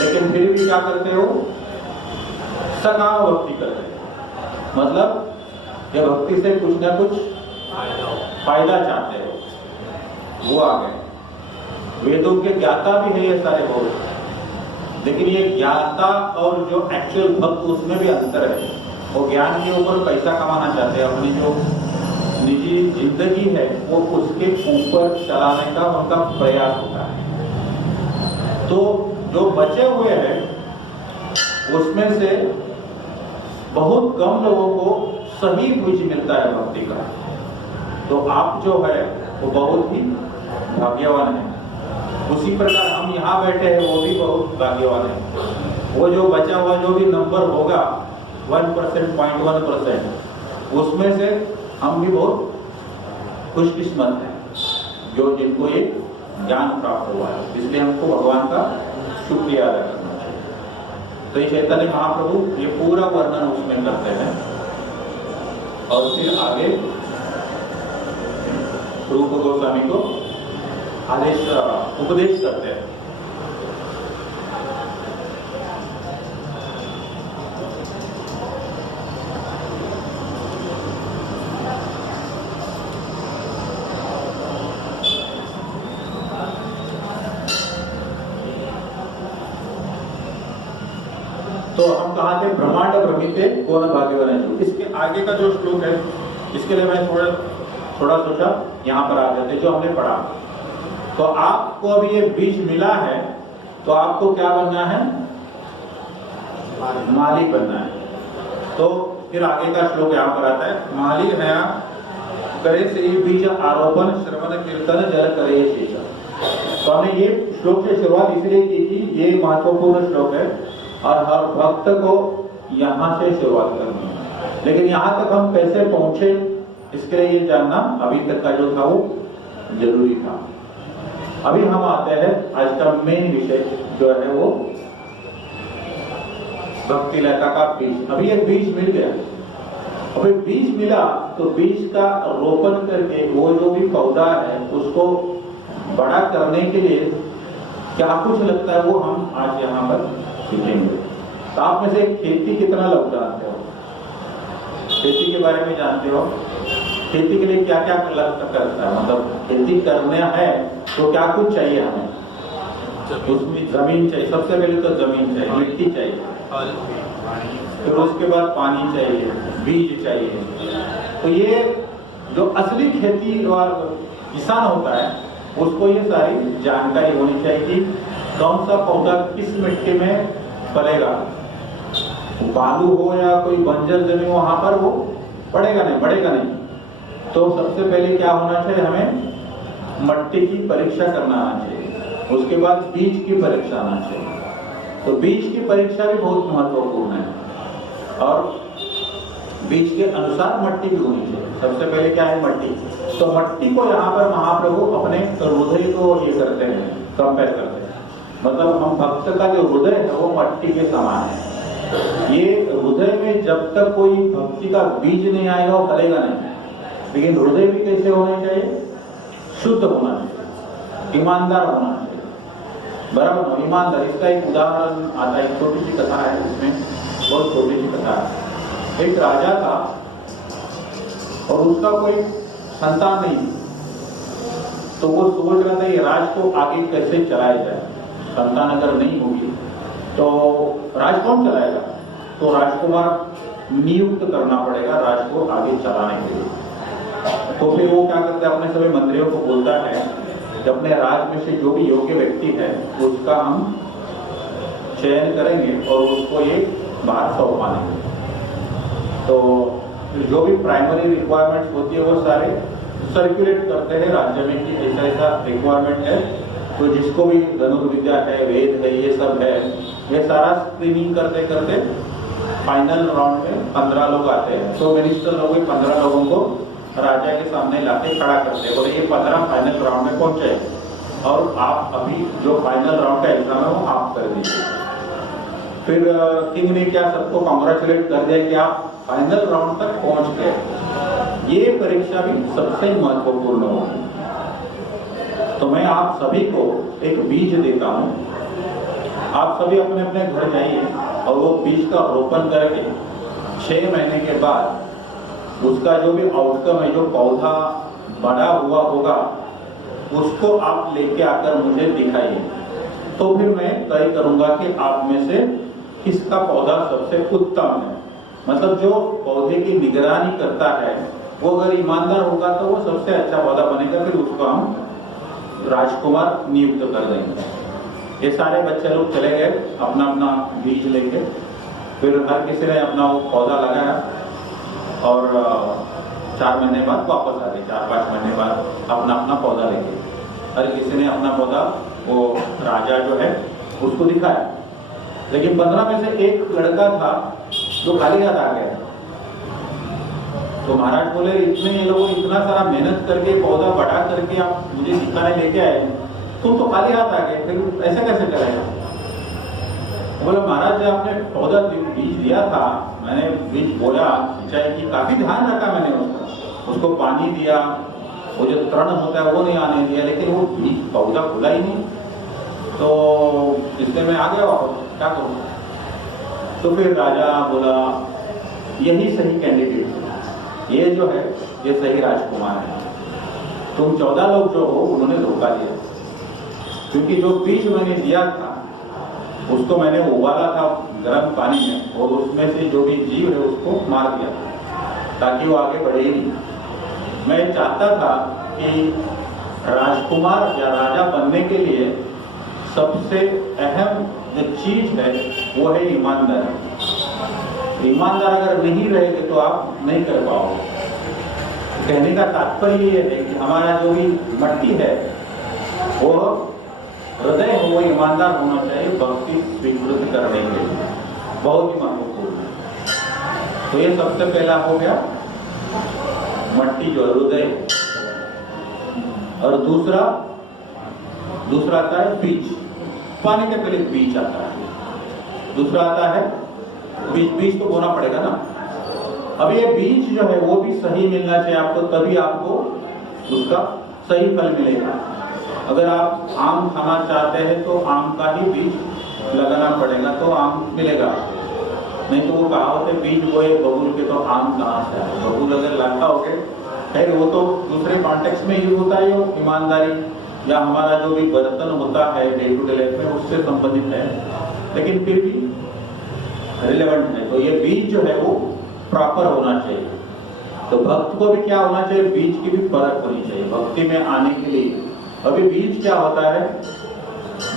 लेकिन फिर भी क्या करते हो? सकाम भक्ति करते हैं। मतलब ये भक्ति से कुछ ना कुछ फायदा चाहते हो, वो आ गए। वेदों के ज्ञाता भी है ये सारे बहुत, लेकिन ये ज्ञाता और जो एक्चुअल भक्त उसमें भी अंतर है। वो ज्ञान के ऊपर पैसा कमाना चाहते हैं, अपनी जो निजी जिंदगी है वो उसके ऊपर चलाने का उनका प्रयास होता है। तो जो बचे हुए हैं उसमें से बहुत कम लोगों को सही द्विज मिलता है भक्ति का। तो आप जो है वो बहुत ही भाग्यवान है। उसी प्रकार हम यहाँ बैठे हैं वो भी बहुत भाग्यवान है। वो जो बचा हुआ जो भी नंबर होगा 1%, 0.1%, उसमें से हम भी बहुत खुशकिस्मत हैं जो जिनको ये ज्ञान प्राप्त हुआ है। इसलिए हमको भगवान का शुक्रिया अदा करना चाहिए। तो ये चैतन्य महाप्रभु ये पूरा वर्णन उसमें करते हैं और फिर आगे रूप गोस्वामी को आदेश उपदेश करते हैं। तो हम कहा थे ब्रह्मांड भ्रमिते को न भाग्यवान। इसके आगे का जो श्लोक है इसके लिए मैं थोड़ा सोचा यहाँ पर आ जाते जो हमने पढ़ा। तो आपको अभी ये बीज मिला है तो आपको क्या बनना है, मालिक बनना है। तो फिर आगे का श्लोक यहाँ पर आता है, मालिक है करे से बीज आरोपण श्रवण कीर्तन जल करे शेष। तो हमने ये श्लोक से शुरुआत इसलिए की थी, ये महत्वपूर्ण श्लोक है और हर भक्त को यहाँ से शुरुआत करनी है। लेकिन यहाँ तक हम कैसे पहुंचे इसके लिए ये जानना अभी तक का जो था वो जरूरी था। अभी हम आते हैं आज का मेन विषय जो है वो भक्ति लता का बीज। अभी एक बीज मिल गया, अभी बीज मिला तो बीज का रोपण करके वो जो भी पौधा है उसको बड़ा करने के लिए क्या कुछ लगता है वो हम आज यहाँ पर सीखेंगे। तो आप में से खेती कितना लोग जानते हो, खेती के बारे में जानते हो, खेती के लिए क्या क्या करता है, मतलब खेती करना है तो क्या कुछ चाहिए हमें, उसमें जमीन चाहिए, सबसे पहले तो जमीन चाहिए, मिट्टी चाहिए, फिर उसके बाद पानी चाहिए, बीज चाहिए। तो ये जो असली खेती और किसान होता है उसको ये सारी जानकारी होनी चाहिए कि कौन सा पौधा किस मिट्टी में फलेगा, बालू हो या कोई बंजर जमीन वहां पर वो बढ़ेगा नहीं। तो सबसे पहले क्या होना चाहिए, हमें मिट्टी की परीक्षा करना आना चाहिए, उसके बाद बीज की परीक्षा आना चाहिए। तो बीज की परीक्षा भी बहुत महत्वपूर्ण है और बीज के अनुसार मिट्टी भी होनी चाहिए। सबसे पहले क्या है, मिट्टी। तो मिट्टी को यहाँ पर महाप्रभु अपने हृदय को ये करते हैं, कंपेयर करते हैं। मतलब हम भक्त का जो हृदय है वो मिट्टी के समान है। ये हृदय में जब तक कोई भक्ति का बीज नहीं आएगा वो फलेगा नहीं। लेकिन हृदय भी कैसे होना चाहिए, शुद्ध होना चाहिए, ईमानदार होना चाहिए, बराबर ईमानदार। इसका एक उदाहरण आता है, छोटी सी कथा है, इसमें बहुत छोटी सी कथा है। एक राजा था और उसका कोई संतान नहीं, तो वो सोच रहा था ये राज को आगे कैसे चलाया जाए। संतान अगर नहीं होगी तो राज कौन चलाएगा, तो राजकुमार नियुक्त करना पड़ेगा राज को आगे चलाने के लिए। तो फिर वो क्या करता है, अपने सभी मंत्रियों को बोलता है कि अपने राज में से जो भी योग्य व्यक्ति है उसका हम चयन करेंगे और उसको ये बाहर सौंपा देंगे। तो जो भी प्राइमरी रिक्वायरमेंट्स होती है वो सारे सर्कुलेट करते हैं राज्य में कि ऐसा ऐसा रिक्वायरमेंट है। तो जिसको भी धनुर्विद्या है, वेद है, ये सब है, ये सारा स्क्रीनिंग करते करते फाइनल राउंड में 15 लोग आते हैं। तो मिनिस्टर लोग 15 लोगों को राजा के सामने लाके खड़ा करते हैं, बोले ये 15 फाइनल राउंड में पहुंचे और आप अभी जो फाइनल राउंड का एग्जाम है वो आप कर दीजिए। फिर किंग ने क्या सबको कॉन्ग्रेचुलेट कर दिया कि आप फाइनल राउंड तक पहुंच गए। ये परीक्षा भी सबसे महत्वपूर्ण होगी। तो मैं आप सभी को एक बीज देता हूं, आप सभी अपने अपने घर जाइए और वो बीज का रोपण करके 6 महीने के बाद उसका जो भी आउटकम है, जो पौधा बड़ा हुआ होगा, उसको आप लेके आकर मुझे दिखाइए। तो फिर मैं तय करूंगा कि आप में से किसका पौधा सबसे उत्तम है। मतलब जो पौधे की निगरानी करता है वो अगर ईमानदार होगा तो वो सबसे अच्छा पौधा बनेगा। फिर उसको हम राजकुमार नियुक्त कर देंगे। ये सारे बच्चे लोग चले गए अपना अपना बीज लेके। फिर हर किसी ने अपना वो पौधा लगाया और 4 महीने बाद वापस आ गए, 4-5 महीने बाद अपना अपना पौधा लेके हर किसी ने अपना पौधा वो राजा जो है उसको दिखाया। लेकिन 15 में से एक लड़का था जो खाली हाथ आ गया। तो महाराज बोले इतने ये लोग इतना सारा मेहनत करके पौधा बड़ा करके आप मुझे दिखाने लेके आए, तुम तो खाली हाथ आ गए, फिर ऐसे कैसे करेगा। बोले महाराज आपने पौधा बीज दिया था, मैंने बीज बोया, सिंचाई की, काफी ध्यान रखा मैंने उसको पानी दिया, वो जो तृण होता है वो नहीं आने दिया, लेकिन वो बीज पौधा खुला ही नहीं। तो इसलिए मैं आ गया वापस, क्या करूँ। तो फिर राजा बोला यही सही कैंडिडेट है, ये जो है ये सही राजकुमार है। तुम 14 लोग जो हो उन्होंने धोखा दिया, क्योंकि जो बीज मैंने दिया था उसको मैंने उबाला था गर्म पानी में और उसमें से जो भी जीव है उसको मार दिया ताकि वो आगे बढ़े ही नहीं। मैं चाहता था कि राजकुमार या राजा बनने के लिए सबसे अहम जो चीज है वो है ईमानदारी। ईमानदार अगर नहीं रहेंगे तो आप नहीं कर पाओगे। कहने का तात्पर्य ये है कि हमारा जो भी मट्टी है वो हृदय हो, वो ईमानदार होना चाहिए भक्ति स्वीकृत करने के लिए। बहुत ही महत्वपूर्ण है। तो ये सबसे पहला हो गया मट्टी जो हृदय है। और दूसरा आता है बीज। पानी के पहले बीज आता है, दूसरा आता है बीज तो बोना पड़ेगा ना। अब ये बीज जो है वो भी सही मिलना चाहिए आपको, तभी आपको उसका सही फल मिलेगा। अगर आप आम खाना चाहते हैं तो आम का ही बीज लगाना पड़ेगा तो आम मिलेगा, नहीं तो वो कहावत है बीज बोए बबूल के तो आम कहाँ से आए। बबूल अगर लाता हो गए खैर वो तो दूसरे कॉन्टेक्स्ट में यूज होता है, वो ईमानदारी या हमारा जो भी बर्तन होता है डे टू डे लाइफ में उससे संबंधित है, लेकिन फिर भी रिलेवेंट है। तो ये बीज जो है वो प्रॉपर होना चाहिए। तो भक्त को भी क्या होना चाहिए, बीज की भी परख होनी चाहिए भक्ति में आने के लिए। अभी बीज क्या होता है,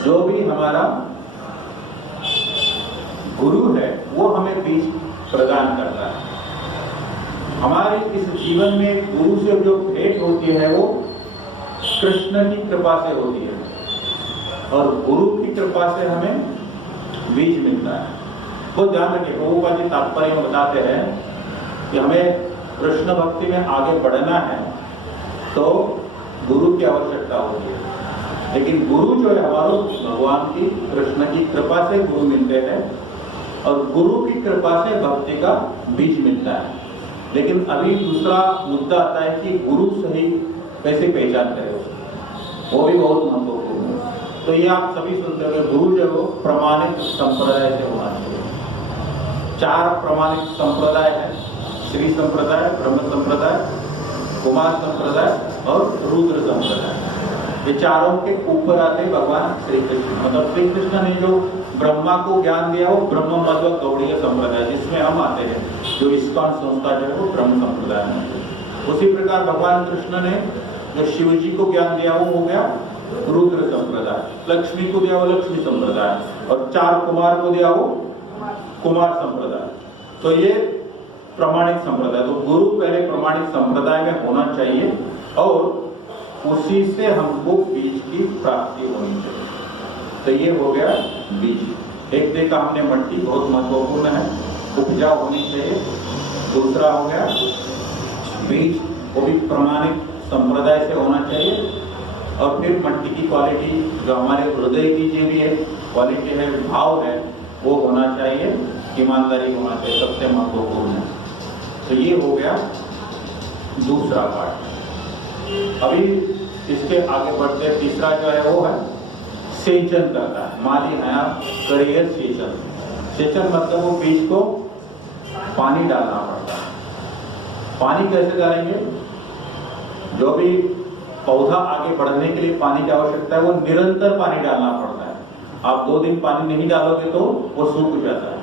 जो भी हमारा गुरु है वो हमें बीज प्रदान करता है। हमारे इस जीवन में गुरु से जो भेंट होती है वो कृष्ण की कृपा से होती है और गुरु की कृपा से हमें बीज मिलता है। तो ध्यान रखिए, प्रभुपाद जी तात्पर्य में बताते हैं कि हमें कृष्ण भक्ति में आगे बढ़ना है तो गुरु की आवश्यकता होती है। लेकिन गुरु जो है हमारे भगवान की कृष्ण की कृपा से गुरु मिलते हैं और गुरु की कृपा से भक्ति का बीज मिलता है। लेकिन अभी दूसरा मुद्दा आता है कि गुरु सही कैसे पहचान करें, वो भी बहुत महत्वपूर्ण है। तो ये आप सभी सुनते हैं, गुरु जो है प्रमाणित संप्रदाय से होना चाहिए। 4 प्रमाणित संप्रदाय है, श्री संप्रदाय, ब्रह्म संप्रदाय, कुमार संप्रदाय और रुद्र संप्रदाय। ये चारों के ऊपर आते भगवान श्री कृष्ण। मतलब श्री कृष्ण ने जो ब्रह्मा को ज्ञान दिया वो ब्रह्म मध्व गौड़ीय संप्रदाय जिसमें हम आते हैं, जो इस्कॉन संस्था जो है वो ब्रह्म संप्रदाय में। उसी प्रकार भगवान कृष्ण ने जो शिव जी को ज्ञान दिया वो हो गया रुद्र संप्रदाय, लक्ष्मी को दिया वो लक्ष्मी संप्रदाय और 4 कुमार को दिया वो कुमार संप्रदाय। तो ये प्रमाणित संप्रदाय। तो गुरु पहले प्रमाणित संप्रदाय में होना चाहिए और उसी से हमको बीज की प्राप्ति होनी चाहिए। तो ये हो गया बीज। एक देखा हमने मट्टी बहुत महत्वपूर्ण है, उपजाऊ होनी चाहिए। दूसरा हो गया बीज, वो भी प्रमाणित संप्रदाय से होना चाहिए। और फिर मट्टी की क्वालिटी जो हमारे हृदय की जो भी है क्वालिटी है, भाव है, वो होना चाहिए, ईमानदारी होना चाहिए, सबसे महत्वपूर्ण है। तो ये हो गया दूसरा पार्ट। अभी इसके आगे बढ़ते तीसरा जो है वो है सेचन करता है। माली नया करियर सेचन। सेचन मतलब वो बीज को पानी डालना पड़ता है। पानी कैसे डालेंगे, जो भी पौधा आगे बढ़ने के लिए पानी की आवश्यकता है वो निरंतर पानी डालना पड़ता है। आप 2 दिन पानी नहीं डालोगे तो वो सूख जाता है।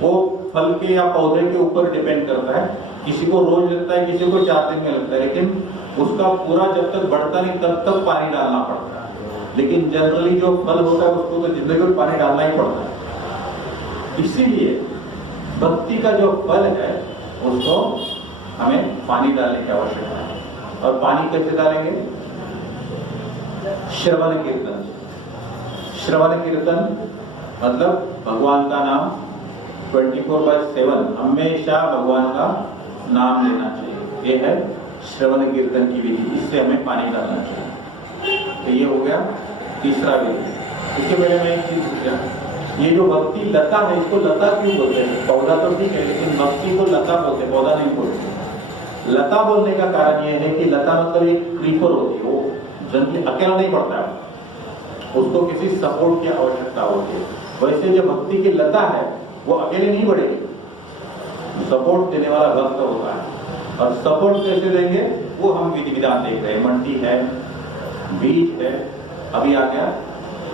वो फल के या पौधे के ऊपर डिपेंड करता है, किसी को रोज लगता है, किसी को 4 दिन में लगता है, लेकिन उसका पूरा जब तक बढ़ता नहीं तब तक पानी डालना पड़ता है। लेकिन जनरली जो फल होता है उसको तो जिंदगी में पानी डालना ही पड़ता है। इसीलिए भक्ति का जो फल है उसको हमें पानी डालने की आवश्यकता है। और पानी कैसे डालेंगे, श्रवण कीर्तन। श्रवण कीर्तन मतलब भगवान का नाम 24/7 हमेशा भगवान का नाम लेना चाहिए। ये है श्रवण कीर्तन की विधि, इससे हमें पानी डालना चाहिए। तो ये हो गया तीसरा विधि। इसके पहले मैं एक चीज पूछा, ये जो भक्ति लता है इसको लता क्यों बोलते हैं? पौधा तो ठीक है लेकिन भक्ति को लता बोलते हैं, पौधा नहीं बोलते। लता बोलने का कारण यह है कि लता मतलब एक क्रीपर होती है, वो जनरली अकेला नहीं बढ़ता है, उसको किसी सपोर्ट की आवश्यकता होती है। वैसे जो भक्ति की लता है वो अकेले नहीं बढ़ेगी, सपोर्ट देने वाला भक्त होता है। और सपोर्ट कैसे देंगे वो हम विधि विधान देख रहे हैं। मट्टी है, बीज है, अभी आ गया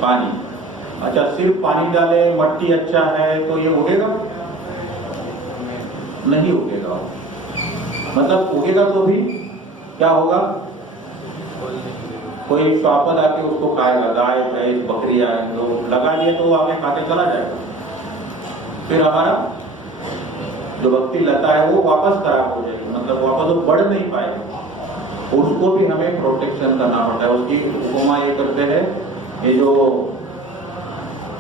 पानी। अच्छा सिर्फ पानी डाले, मट्टी अच्छा है तो ये उगेगा? नहीं उगेगा। मतलब उगेगा तो भी क्या होगा? कोई स्वापद आके उसको खाएगा, गाय भैंस बकरियां, तो लगा दिए तो आगे खाके चला जाएगा। फिर हमारा जो भक्ति लता है वो वापस खराब हो जाएगी, मतलब वापस वो बढ़ नहीं पाएगी। उसको भी हमें प्रोटेक्शन करना पड़ता है। उसकी उपमा ये करते हैं, ये जो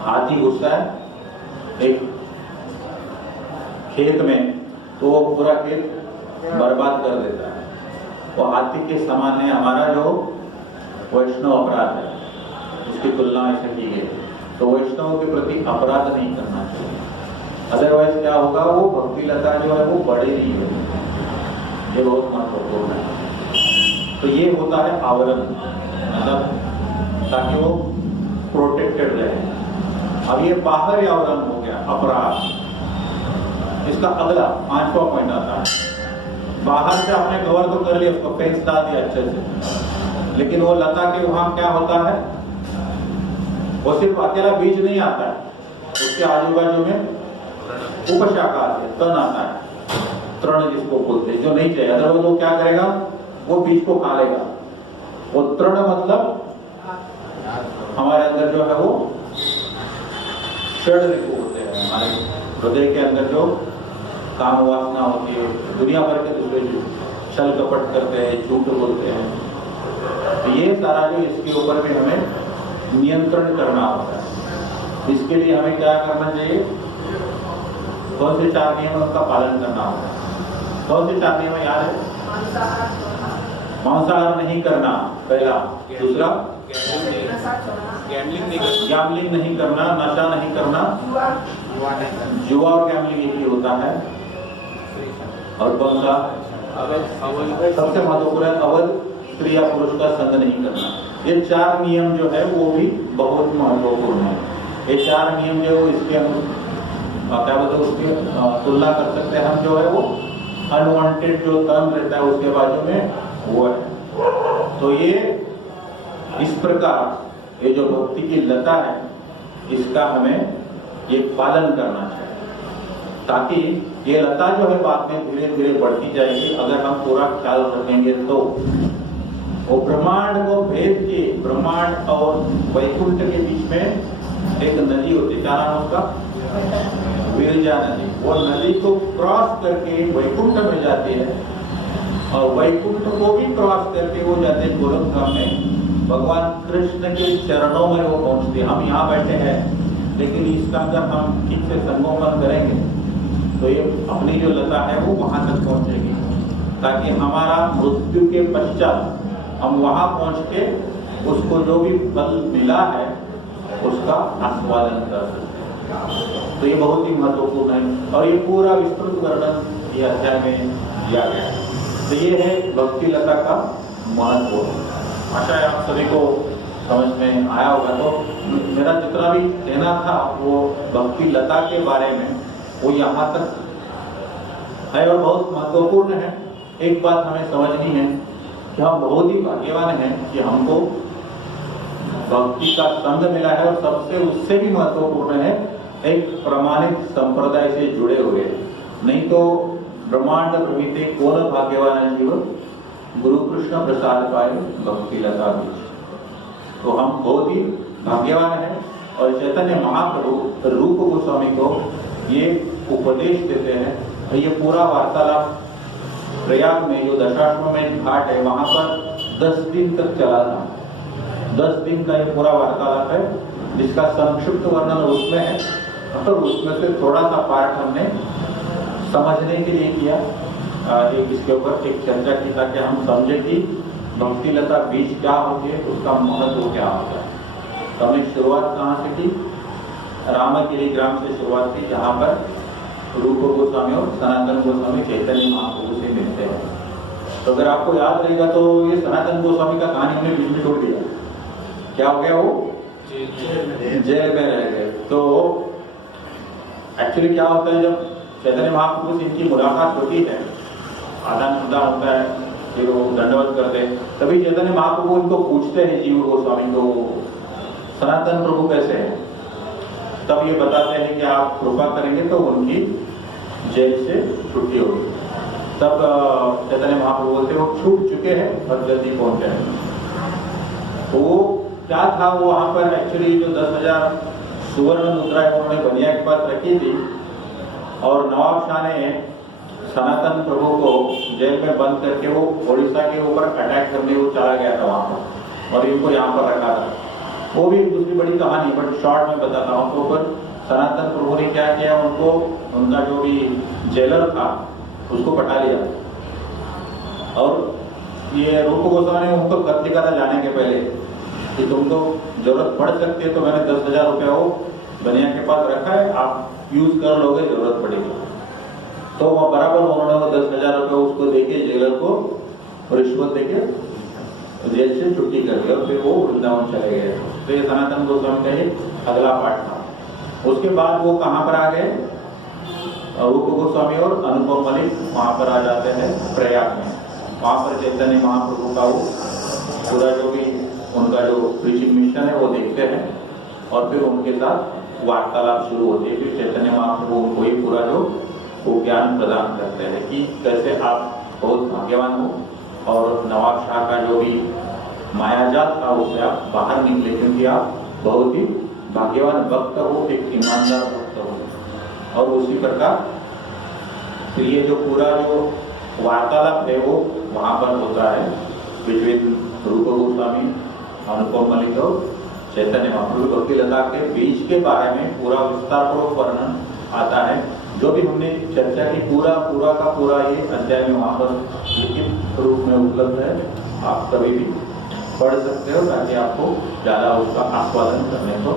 हाथी घुसता है एक खेत में तो वो पूरा खेत बर्बाद कर देता है। वो हाथी के समान है हमारा जो वैष्णव अपराध है, उसकी तुलना ऐसे की गई। तो वैष्णव के प्रति अपराध नहीं करना चाहिए, अदरवाइज क्या होगा, वो भक्ति लता जो है वो बढ़ेगी नहीं। ये बहुत महत्वपूर्ण है। तो ये होता है आवरण, मतलब ताकि वो प्रोटेक्टेड रहे। अब ये बाहरी आवरण हो गया अपराध। इसका अगला 5वां पॉइंट आता है, बाहर से आपने कवर तो कर लिया, उसको फेंस डाल दिया अच्छे से, लेकिन वो लता के वहां क्या होता है, वो सिर्फ अकेला बीज नहीं आता है, उसके आजू बाजू में उपशाखा आती है, तन आता है, तृण जिसको बोलते हैं, जो नहीं चाहिए। अदरवाइज वो क्या करेगा, वो बीज को खा लेगा। वो तृण मतलब हमारे अंदर जो है वो षड ऋतु होते हैं, हमारे हृदय के अंदर जो काम वासना होती है, दुनिया भर के दूसरे छल कपट करते हैं, झूठ बोलते हैं, तो ये सारा जो इसके ऊपर भी हमें नियंत्रण करना होता है। इसके लिए हमें क्या करना चाहिए, कौन से 4 नियमों का पालन करना होगा? कौन से 4 नियम याद है? मांसाहार नहीं करना पहला, दूसरा गैम्बलिंग नहीं करना, नशा नहीं करना, जुआ और गैम्बलिंग एक ही होता है, और कौन सा सबसे महत्वपूर्ण है, अवध स्त्री या पुरुष का संग नहीं करना। ये 4 नियम जो है वो भी बहुत महत्वपूर्ण है। ये 4 नियम जो इसके हम क्या बोलते हैं, उसकी तुलना कर सकते हैं हम, जो है वो अनवांटेड जो टर्म रहता है उसके बाजू में वो है। तो ये इस प्रकार ये जो भक्ति की लता है इसका हमें ये पालन करना चाहिए, ताकि ये लता जो है बाद में धीरे धीरे बढ़ती जाएगी अगर हम पूरा ख्याल रखेंगे। तो वो ब्रह्मांड को भेद के, ब्रह्मांड और वैकुंठ के बीच में एक नदी होती है, क्या नाम उसका? विरजा नदी। वो नदी को क्रॉस करके वैकुंठ में जाती है, और वैकुंठ को भी क्रॉस करके वो जाते हैं गोरखधाम में, भगवान कृष्ण के चरणों में वो पहुंचते हैं। हम यहाँ बैठे हैं, लेकिन इसका अगर हम ठीक से संगोपन करेंगे तो ये अपनी जो लता है वो वहां तक पहुंचेगी, ताकि हमारा मृत्यु के पश्चात हम वहां पहुंच के उसको जो भी फल मिला है उसका आस्वादन कर सकते। तो ये बहुत ही महत्वपूर्ण है, और ये पूरा विस्तृत वर्णन ये अध्याय में दिया गया है। तो ये है भक्ति लता का महत्व। आशा है आप सभी को समझ में आया होगा। तो मेरा जितना भी कहना था वो भक्ति लता के बारे में वो यहाँ तक है, और बहुत महत्वपूर्ण है। एक बात हमें समझनी है कि हम बहुत ही भाग्यवान हैं कि हमको भक्ति का संग मिला है, और सबसे उससे भी महत्वपूर्ण है एक प्रमाणित संप्रदाय से जुड़े हुए। नहीं तो ब्रह्मांड प्रभृति कौन भाग्यवान है जीव, गुरु कृष्ण प्रसाद पाए भक्ति लता बीज। तो हम बहुत ही भाग्यवान हैं, और चैतन्य महाप्रभु रूप गोस्वामी को ये उपदेश देते हैं। और ये पूरा वार्तालाप प्रयाग में जो दशाश्वमेध घाट है वहां पर 10 दिन तक चला था। 10 दिन का ये पूरा वार्तालाप है, जिसका संक्षिप्त वर्णन उसमें है, और उसमें से थोड़ा सा पार्ट हमने समझने के लिए किया, एक इसके ऊपर एक चर्चा की, ताकि हम समझे कि भक्ति लता बीज क्या होती है, उसका महत्व क्या होता है। तो हमने शुरुआत कहाँ से की? रामगिरी ग्राम से शुरुआत की, जहाँ पर रूप गोस्वामी और सनातन गोस्वामी चैतन्य महाप्रभु से मिलते हैं। तो अगर आपको याद रहेगा तो ये सनातन गोस्वामी का कहानी हमने बीच में छोड़ दिया। क्या हो गया? वो जेल में रह गए। तो एक्चुअली क्या होता है, जब चैतन्य महाप्रभु से इनकी मुलाकात होती है, आदान प्रदान होता है, फिर वो दंडवत करते हैं, तभी चैतन्य महाप्रभु इनको पूछते हैं जीव गोस्वामी को, सनातन प्रभु कैसे है? तब ये बताते हैं कि आप कृपा करेंगे तो उनकी जेल से छुट्टी होगी। तब चैतन्य महाप्रभु बोलते वो छूट चुके हैं और जल्दी पहुंच जाएंगे। तो वो क्या था, वो वहाँ पर एक्चुअली जो 10,000 सुवर्ण मुद्राएं उन्होंने बनिया के पास रखी थी और नवाब शाह ने सनातन प्रभु को जेल में बंद करके वो ओडिशा के ऊपर अटैक करने को चला गया था वहाँ पर और इनको यहाँ पर रखा था। वो भी दूसरी बड़ी कहानी, बट शॉर्ट में बताता हूँ। तो पर सनातन प्रभु ने क्या किया, उनको उनका जो भी जेलर था उसको पटा लिया और ये रूप गोस्वामी ने उनको खत लिखा था जाने के पहले कि तुमको जरूरत पड़ सकती है, तो मैंने 10,000 रुपया वो बनिया के पास रखा है, आप यूज कर लोगे जरूरत पड़ेगी। तो वो बराबर उन्होंने 10,000 रुपये उसको देके जेलर को रिश्वत देके जेल से छुट्टी कर दी और फिर वो वृंदावन चले गए। तो ये सनातन गोस्वामी का ये अगला पार्ट था। उसके बाद वो कहाँ पर आ गए, रूप गोस्वामी और अनुपम मलिक वहाँ पर आ जाते हैं प्रयाग में। वहाँ पर चैतन्य महाप्रभु का वो पूरा जो भी उनका जो प्रीचिंग मिशन है वो देखते हैं और फिर उनके साथ वार्तालाप शुरू होती है। फिर चैतन्य महाप्रभु उनको ये पूरा जो वो ज्ञान प्रदान करते हैं कि कैसे आप बहुत भाग्यवान हो और नवाब शाह का जो भी मायाजाल था उससे आप बाहर निकले, क्योंकि आप बहुत ही भाग्यवान भक्त हो, एक ईमानदार भक्त हो। और उसी प्रकार फिर ये जो पूरा जो वार्तालाप है वो वहाँ पर होता है बिटवीन रूप गोस्वामी, अनुपम मलिक और चैतन्य महाप्रभु। भक्ति लता के बीच के बारे में पूरा विस्तारपूर्वक वर्णन आता है। जो भी हमने चर्चा की पूरा का पूरा ये अध्याय में वहाँ पर लिखित रूप में उपलब्ध है, आप कभी भी पढ़ सकते हो ताकि आपको ज़्यादा उसका आस्वादन करने को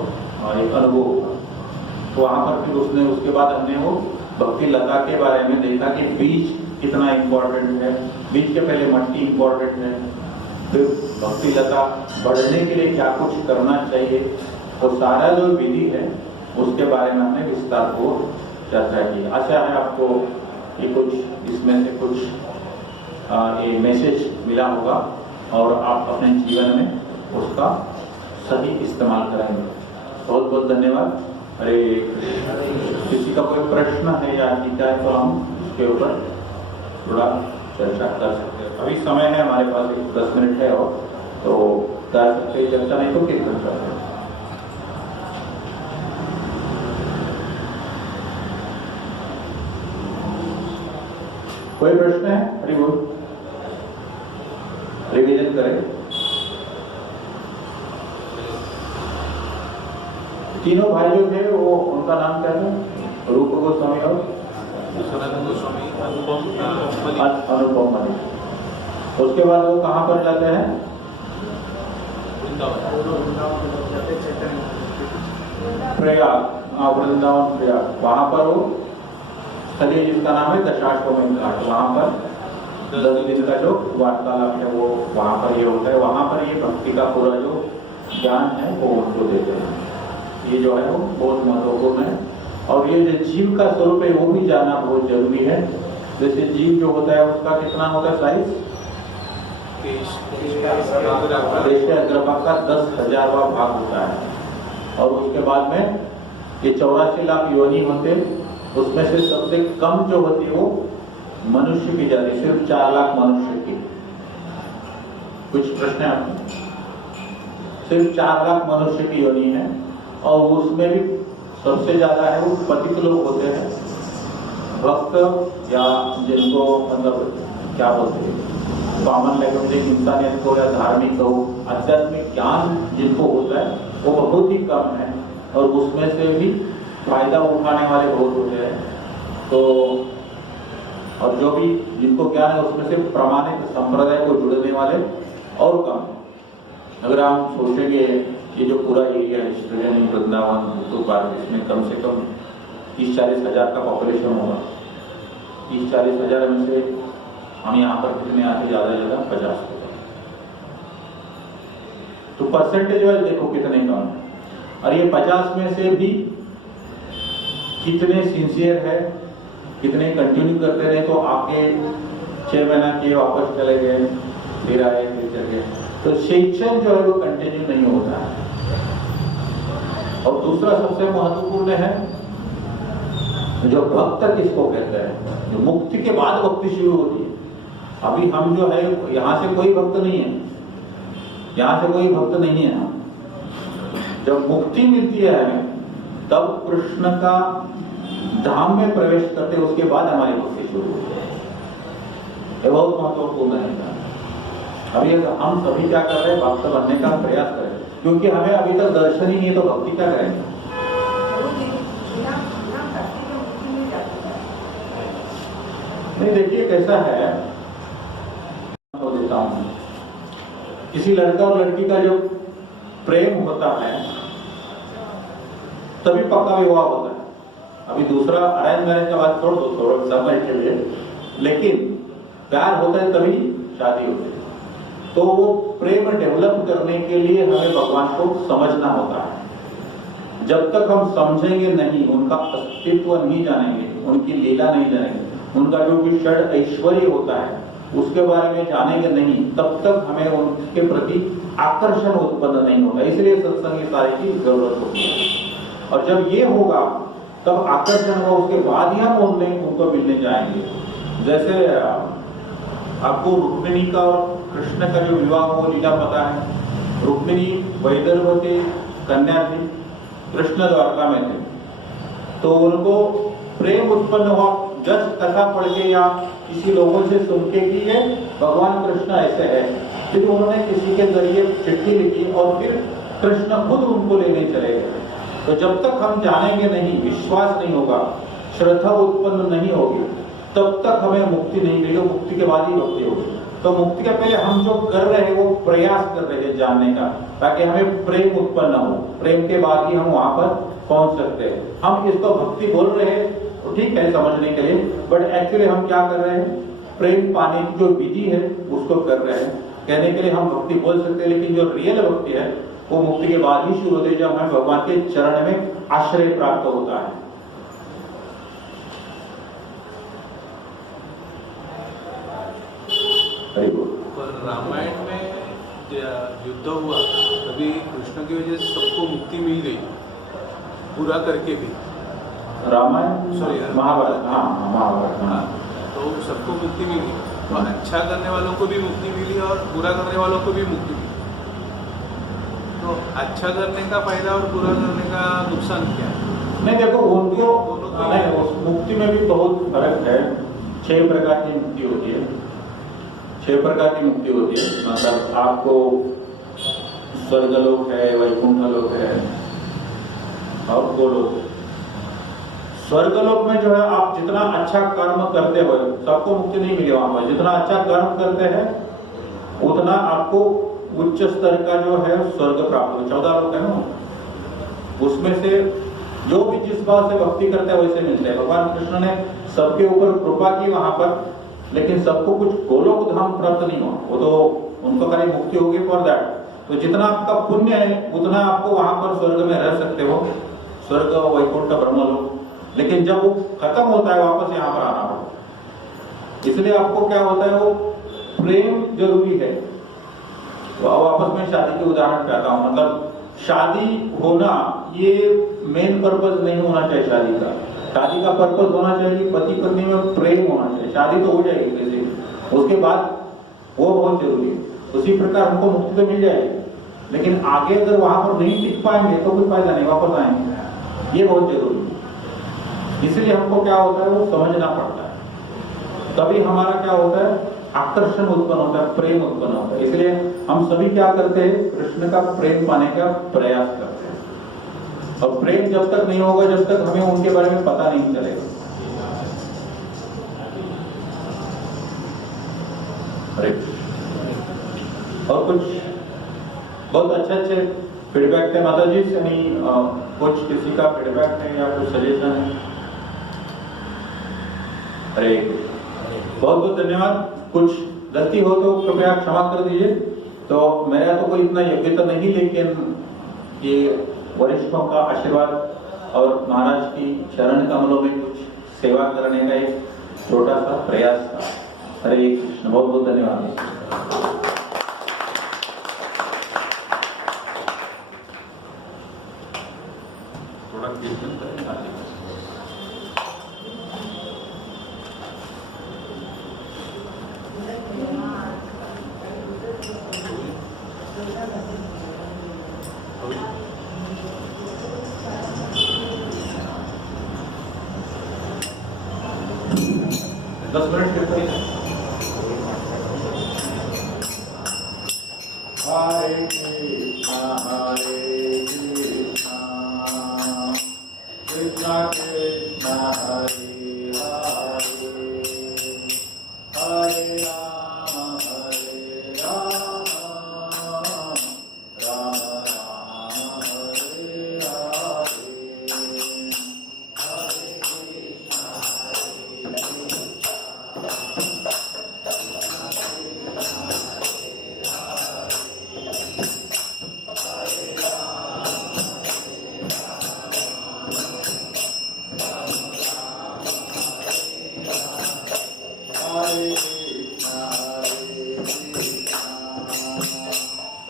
एक अनुभव होगा। तो वहाँ पर फिर उसके बाद हमने वो भक्ति लता के बारे में देखा कि बीज कितना इम्पोर्टेंट है, बीज के पहले मट्टी इम्पोर्टेंट है, फिर भक्ति लता बढ़ने के लिए क्या कुछ करना चाहिए, और सारा जो विधि है उसके बारे में हमने विस्तार को चर्चा की। आशा है आपको ये कुछ इसमें से कुछ ये मैसेज मिला होगा और आप अपने जीवन में उसका सही इस्तेमाल करेंगे। बहुत बहुत धन्यवाद। अरे किसी का कोई प्रश्न है या टीका है तो हम उसके ऊपर थोड़ा चर्चा कर सकते हैं। अभी समय है हमारे पास, 10 मिनट है और तो कर सकते चर्चा, नहीं तो फिर कर सकते हैं। कोई प्रश्न है? हरि बोल। रिवीजन करें। तीनों भाई जो थे वो उनका नाम क्या था? रूप गोस्वामी और सनातन गोस्वामी, अनुपम मलिक। उसके बाद वो कहाँ पर जाते हैं? प्रयाग, वृंदावन प्रयाग। वहाँ पर वो स्थलीय जिसका नाम है दशाश्वमेध घाट, वहाँ पर 10 दिन का जो वार्तालाप है वो वहाँ पर ये होता है। वहाँ पर ये भक्ति का पूरा जो ज्ञान है वो उनको देते हैं। ये जो है वो बहुत महत्वपूर्ण है। और ये जो जीव का स्वरूप है वो भी जानना बहुत जरूरी है। जैसे जीव जो होता है उसका कितना होता है साइज? अग्रभाग का 10,000वां भाग होता है। और उसके बाद में ये 84 लाख योनि होते, उसमें से सबसे कम जो होती है वो मनुष्य की जाति, सिर्फ 4 लाख मनुष्य की। कुछ प्रश्न है आपको? सिर्फ 4 लाख मनुष्य की योनि है और उसमें भी सबसे ज्यादा है वो पतित लोग होते हैं, भक्त या जिनको मतलब क्या बोलते हैं कॉमन लैंग्वेज में इंसानियत को या धार्मिक हो, आध्यात्मिक ज्ञान जिनको होता है वो बहुत ही कम है और उसमें से भी फायदा उठाने वाले बहुत होते हैं। तो और जो भी जिनको ज्ञान है उसमें से प्रमाणित संप्रदाय को जुड़ने वाले और कम है। अगर हम सोचेंगे ये जो पूरा एरिया है स्टूडेंट वृंदावन तो पार्क, इसमें कम से कम 30-40 हज़ार का पॉपुलेशन होगा। 30-40 हज़ार में से हम यहाँ पर कितने आते? ज़्यादा से ज़्यादा 50। तो परसेंटेज वाइज देखो कितने कम है। और ये 50 में से भी कितने सिंसियर है, कितने कंटिन्यू करते रहे। तो आपके 6 महीना किए वापस चले गए, फिर आए, फिर चले गए। तो शिक्षण जो है वो कंटिन्यू नहीं होता है। और दूसरा सबसे महत्वपूर्ण है जो भक्त किसको कहते हैं, जो मुक्ति के बाद भक्ति शुरू होती है। अभी हम जो है यहाँ से कोई भक्त नहीं है, यहाँ से कोई भक्त नहीं है। जब मुक्ति मिलती है हमें, तब कृष्ण का धाम में प्रवेश करते, उसके बाद हमारी भक्ति शुरू होती है। ये बहुत महत्वपूर्ण है। अभी हम सभी क्या कर रहे हैं, भक्त बनने का प्रयास करें, क्योंकि हमें अभी तक दर्शन ही नहीं है, तो भक्ति क्या करेंगे। नहीं, देखिए कैसा है, तो देता हूं, किसी लड़का और लड़की का जो प्रेम होता है तभी पक्का विवाह होता है। अभी दूसरा अरेंज मैरिज का बात छोड़ दो थोड़ा समय के लिए, लेकिन प्यार होता है तभी शादी होती है। तो वो प्रेम डेवलप करने के लिए हमें भगवान को समझना होता है। जब तक हम समझेंगे नहीं, उनका अस्तित्व नहीं जानेंगे, उनकी लीला नहीं जानेंगे, उनका जो भी षड ऐश्वर्य होता है उसके बारे में जानेंगे नहीं, तब तक हमें उनके प्रति आकर्षण उत्पन्न नहीं होगा। इसलिए सत्संग सारे की जरूरत होती है। और जब ये होगा तब आकर्षण होगा, उसके बाद ही हम उनको मिलने जाएंगे। जैसे आपको रुक्मिणी का और कृष्ण का जो विवाह वो लीला पता है। रुक्मिणी वैदर्भवती कन्या थी, कृष्ण द्वारका में थे, तो उनको प्रेम उत्पन्न हुआ जज कथा पढ़ के या किसी लोगों से सुन के कि ये भगवान कृष्ण ऐसे है। फिर उन्होंने किसी के जरिए चिट्ठी लिखी और फिर कृष्ण खुद उनको लेने चले गए। तो जब तक हम जानेंगे नहीं, विश्वास नहीं होगा, श्रद्धा उत्पन्न नहीं होगी, तब तक हमें मुक्ति नहीं मिलेगी। मुक्ति के बाद ही भक्ति होगी। तो मुक्ति के पहले हम जो कर रहे हैं वो प्रयास कर रहे हैं जानने का, ताकि हमें प्रेम उत्पन्न हो। प्रेम के बाद ही हम वहां पर पहुंच सकते हैं। हम इसको भक्ति बोल रहे हैं तो ठीक है समझने के लिए, बट एक्चुअली हम क्या कर रहे हैं, प्रेम पाने की जो विधि है उसको कर रहे हैं। कहने के लिए हम भक्ति बोल सकते हैं, लेकिन जो रियल भक्ति है वो मुक्ति के बाद ही शुरू होती है, जब हमें भगवान के चरण में आश्रय प्राप्त होता है। पर रामायण में युद्ध हुआ तभी कृष्ण की वजह से सबको मुक्ति मिल गई, पूरा करके भी। रामायण सॉरी महाभारत, हाँ महाभारत, हाँ। तो सबको मुक्ति मिली, तो अच्छा करने वालों को भी मुक्ति मिली और बुरा करने वालों को भी मुक्ति मिली। तो अच्छा करने का फायदा और बुरा करने का नुकसान क्या है? नहीं देखो, उनको नहीं, उस मुक्ति में भी बहुत फर्क है। 6 प्रकार की मुक्ति होती है, 6 प्रकार की मुक्ति होती है। मतलब आपको स्वर्गलोक है, वैकुंठ लोक है और गोलोक। स्वर्गलोक में जो है आप जितना अच्छा कर्म करते हो, सबको मुक्ति नहीं मिली वहां पर। जितना अच्छा कर्म करते हैं उतना आपको उच्च स्तर का जो है स्वर्ग प्राप्त हो। 14 लोक है ना, उसमें से जो भी जिस भाव से भक्ति करते हैं वैसे मिलते हैं। भगवान कृष्ण ने सबके ऊपर कृपा की वहां पर, लेकिन सबको कुछ गोलोक धाम प्राप्त नहीं हुआ। वो तो उनको खाली मुक्ति होगी फॉर दैट। तो जितना आपका पुण्य है उतना आपको वहां पर स्वर्ग में रह सकते हो, स्वर्ग वैकुंठ ब्रह्मलोक। लेकिन जब वो खत्म होता है वापस यहाँ पर आना पड़ता। इसलिए आपको क्या होता है, वो प्रेम जरूरी है। वापस में शादी के उदाहरण पे आता हूँ। मतलब शादी होना ये मेन पर्पज नहीं होना चाहिए शादी का। शादी का पर्पज होना चाहिए पति पत्नी में प्रेम होना चाहिए। शादी तो हो जाएगी कैसे, उसके बाद वो बहुत जरूरी है। उसी प्रकार हमको मुक्ति तो मिल जाएगी, लेकिन आगे अगर वहां पर नहीं टिक पाएंगे तो कोई फायदा नहीं, वापस आएंगे। ये बहुत जरूरी है। इसलिए हमको क्या होता है, वो समझना पड़ता है। तभी हमारा क्या होता है, आकर्षण उत्पन्न होता है, प्रेम उत्पन्न होता है। इसलिए हम सभी क्या करते हैं, कृष्ण का प्रेम पाने का प्रयास करते हैं। और प्रेम जब तक नहीं होगा, जब तक हमें उनके बारे में पता नहीं चलेगा। और कुछ बहुत अच्छे फीडबैक थे माता जी से, कुछ किसी का फीडबैक है या कुछ सजेशन है? अरे बहुत बहुत धन्यवाद। कुछ गलती हो तो कृपया क्षमा कर दीजिए। तो मेरा तो कोई इतना योग्यता नहीं, लेकिन ये वरिष्ठों का आशीर्वाद और महाराज की चरण कमलों में कुछ सेवा करने का एक छोटा सा प्रयास था। हरे कृष्ण, बहुत बहुत धन्यवाद। दस मिनट करते हैं। हरे Krishna Krishna Krishna Hare Hare Hare Ram Ram Ram Hare Hare Hare Krishna Hare Krishna,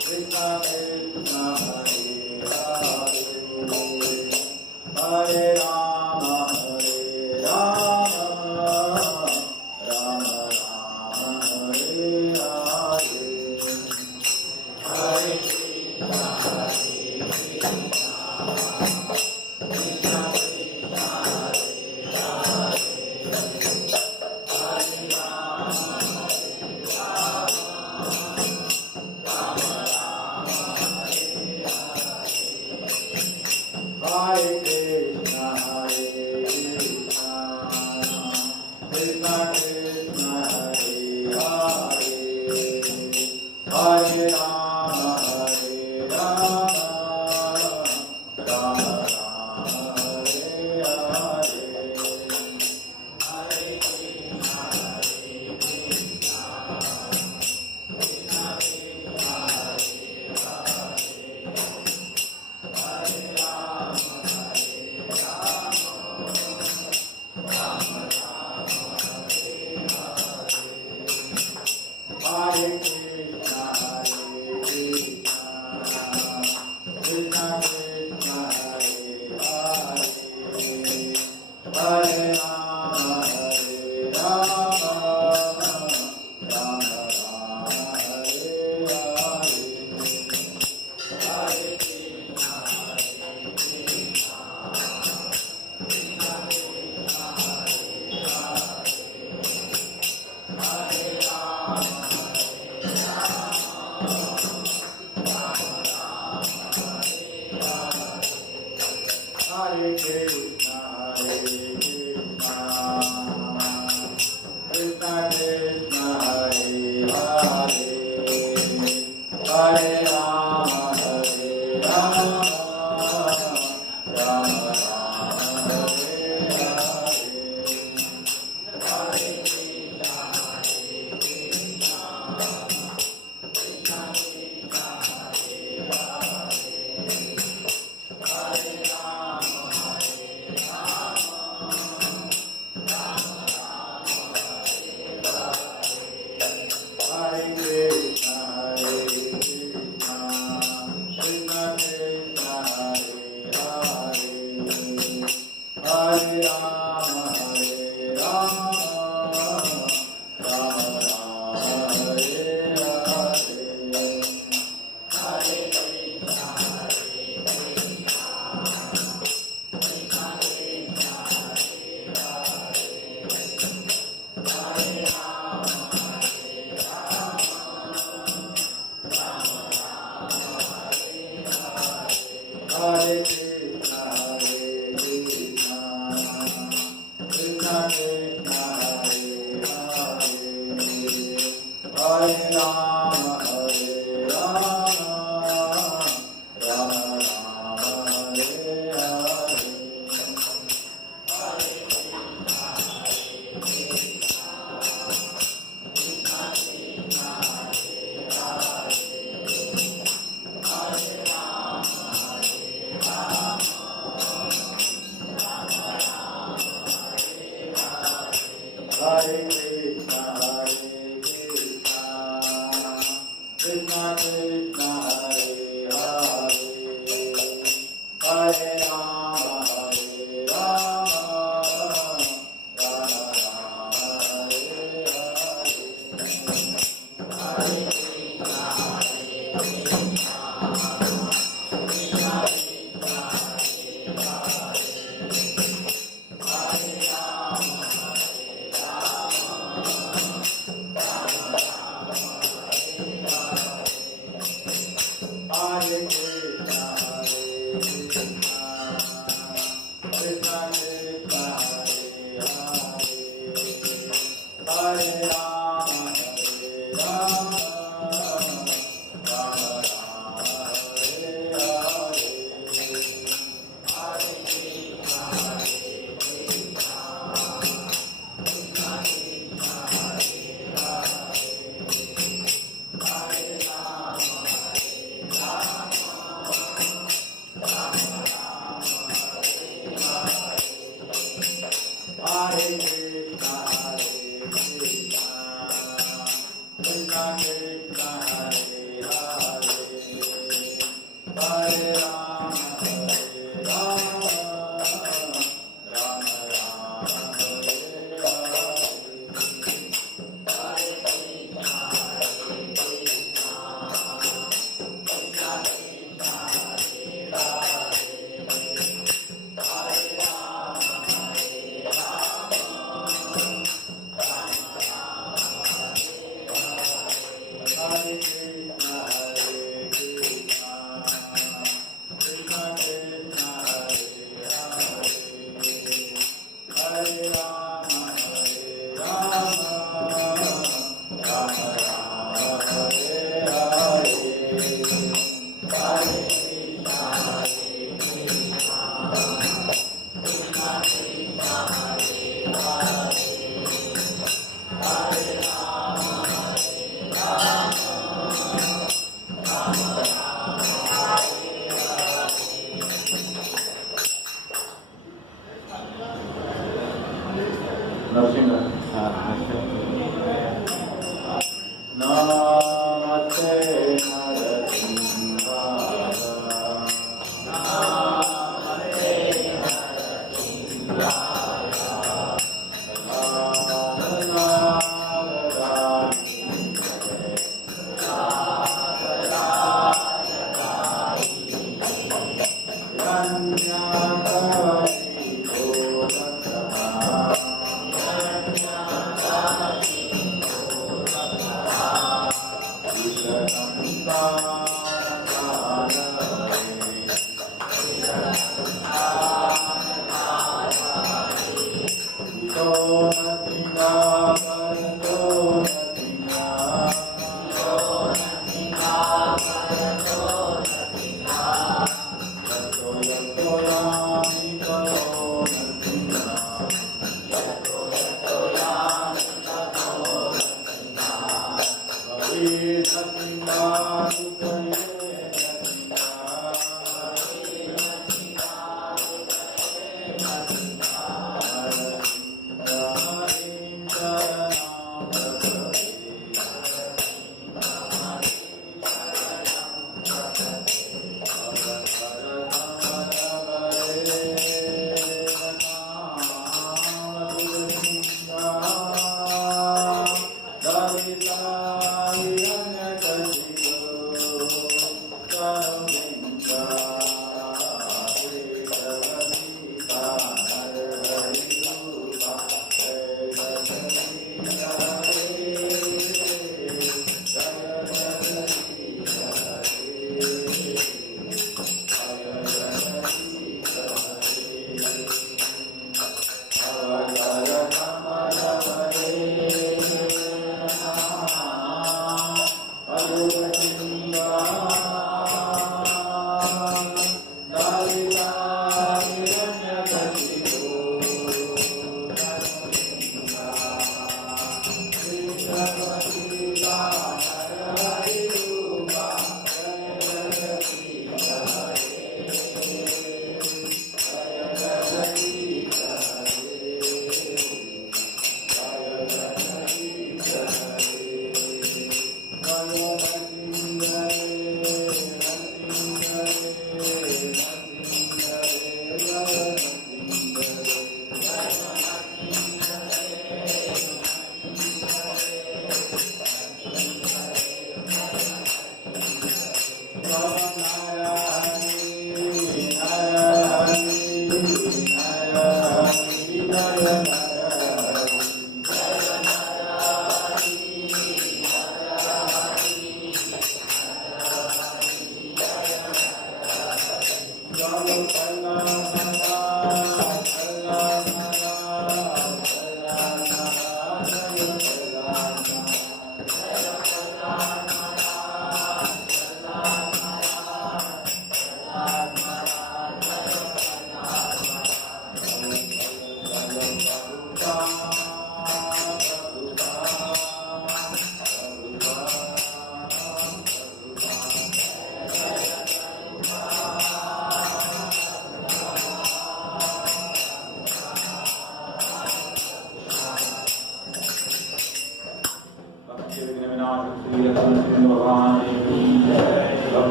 Krishna Krishna, Hare Hare, Hare Rama, Rama Rama, Hare Hare. Hare Krishna, Krishna Krishna, Hare Krishna, Krishna Krishna, Hare Hare, Hare Rama, Rama Rama, Hare Hare. Hare Krishna, Krishna Krishna, Hare Rama, Hare Krishna, Krishna Krishna, Hare Rama, Rama Rama, Hare Hare. Hare Krishna, Hare Krishna, Krishna Krishna, Hare Rama, Rama Rama, Hare Hare. Hare Krishna, Krishna Krishna, Hare Rama, Rama Rama, Hare Hare. Hare Krishna, Krishna Krishna, Hare Rama, Hare Krishna, Krishna Krishna, Hare Rama, Rama Rama, Hare Hare. Hare Krishna, Krishna Krishna, Hare Rama, Rama Rama, Hare Hare. Hare Krishna,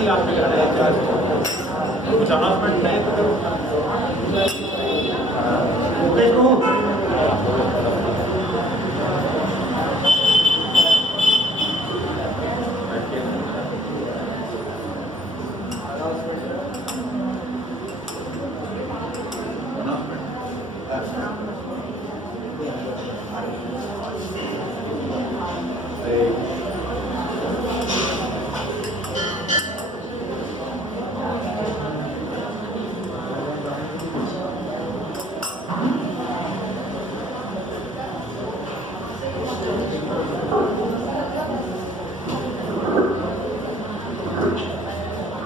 ही आपके घर है कुछ announcement नहीं तो मुकेश को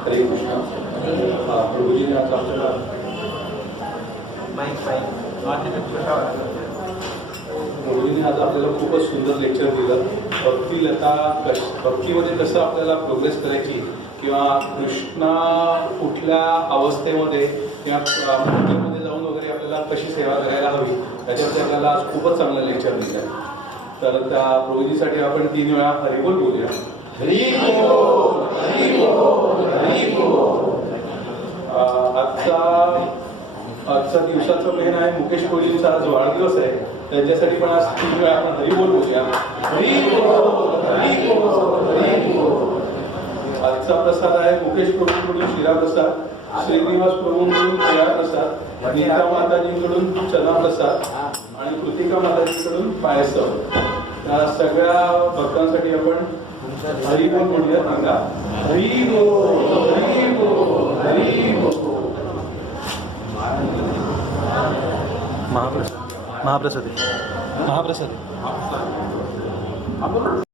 हरे कृष्णा प्रभूजी ने आज आपल्याला प्रभूजीने आज आपल्याला खूपच सुंदर लेक्चर दिलं भक्तीमध्ये कसं आपल्याला प्रोग्रेस करायची किंवा कृष्णा कुठल्या अवस्थेमध्ये किंवा मंदिरमध्ये जाऊन वगैरे आपल्याला कशी सेवा करायला हवी त्याच्यावरती आपल्याला आज खूपच चांगलं लेक्चर दिलं तर त्या प्रभूजीसाठी आपण 3 वेळा हरिबोल बोलूया हरी बोल हरी बोल हरी बोल आजचा दिवसाचा मेन आहे मुकेश कोहलींचा आज वाढदिवस आहे त्यांच्यासाठी पण आज 3 वेळा आपण हरी बोल बोलूया हरी बोल हरी बोल हरी बोल आजचा प्रसाद आहे मुकेश प्रभूंकडून शिरा प्रसाद श्रीनिवास प्रभूंकडून केळा प्रसाद नीता माताजींकडून चना प्रसाद आणि कृतिका माताजींकडून पायसम या सगळ्या भक्तांसाठी आपण हरी बोल म्हणूया सांगा हरी बोल हरी बोल हरी बोल महाप्रसाद महाप्रसाद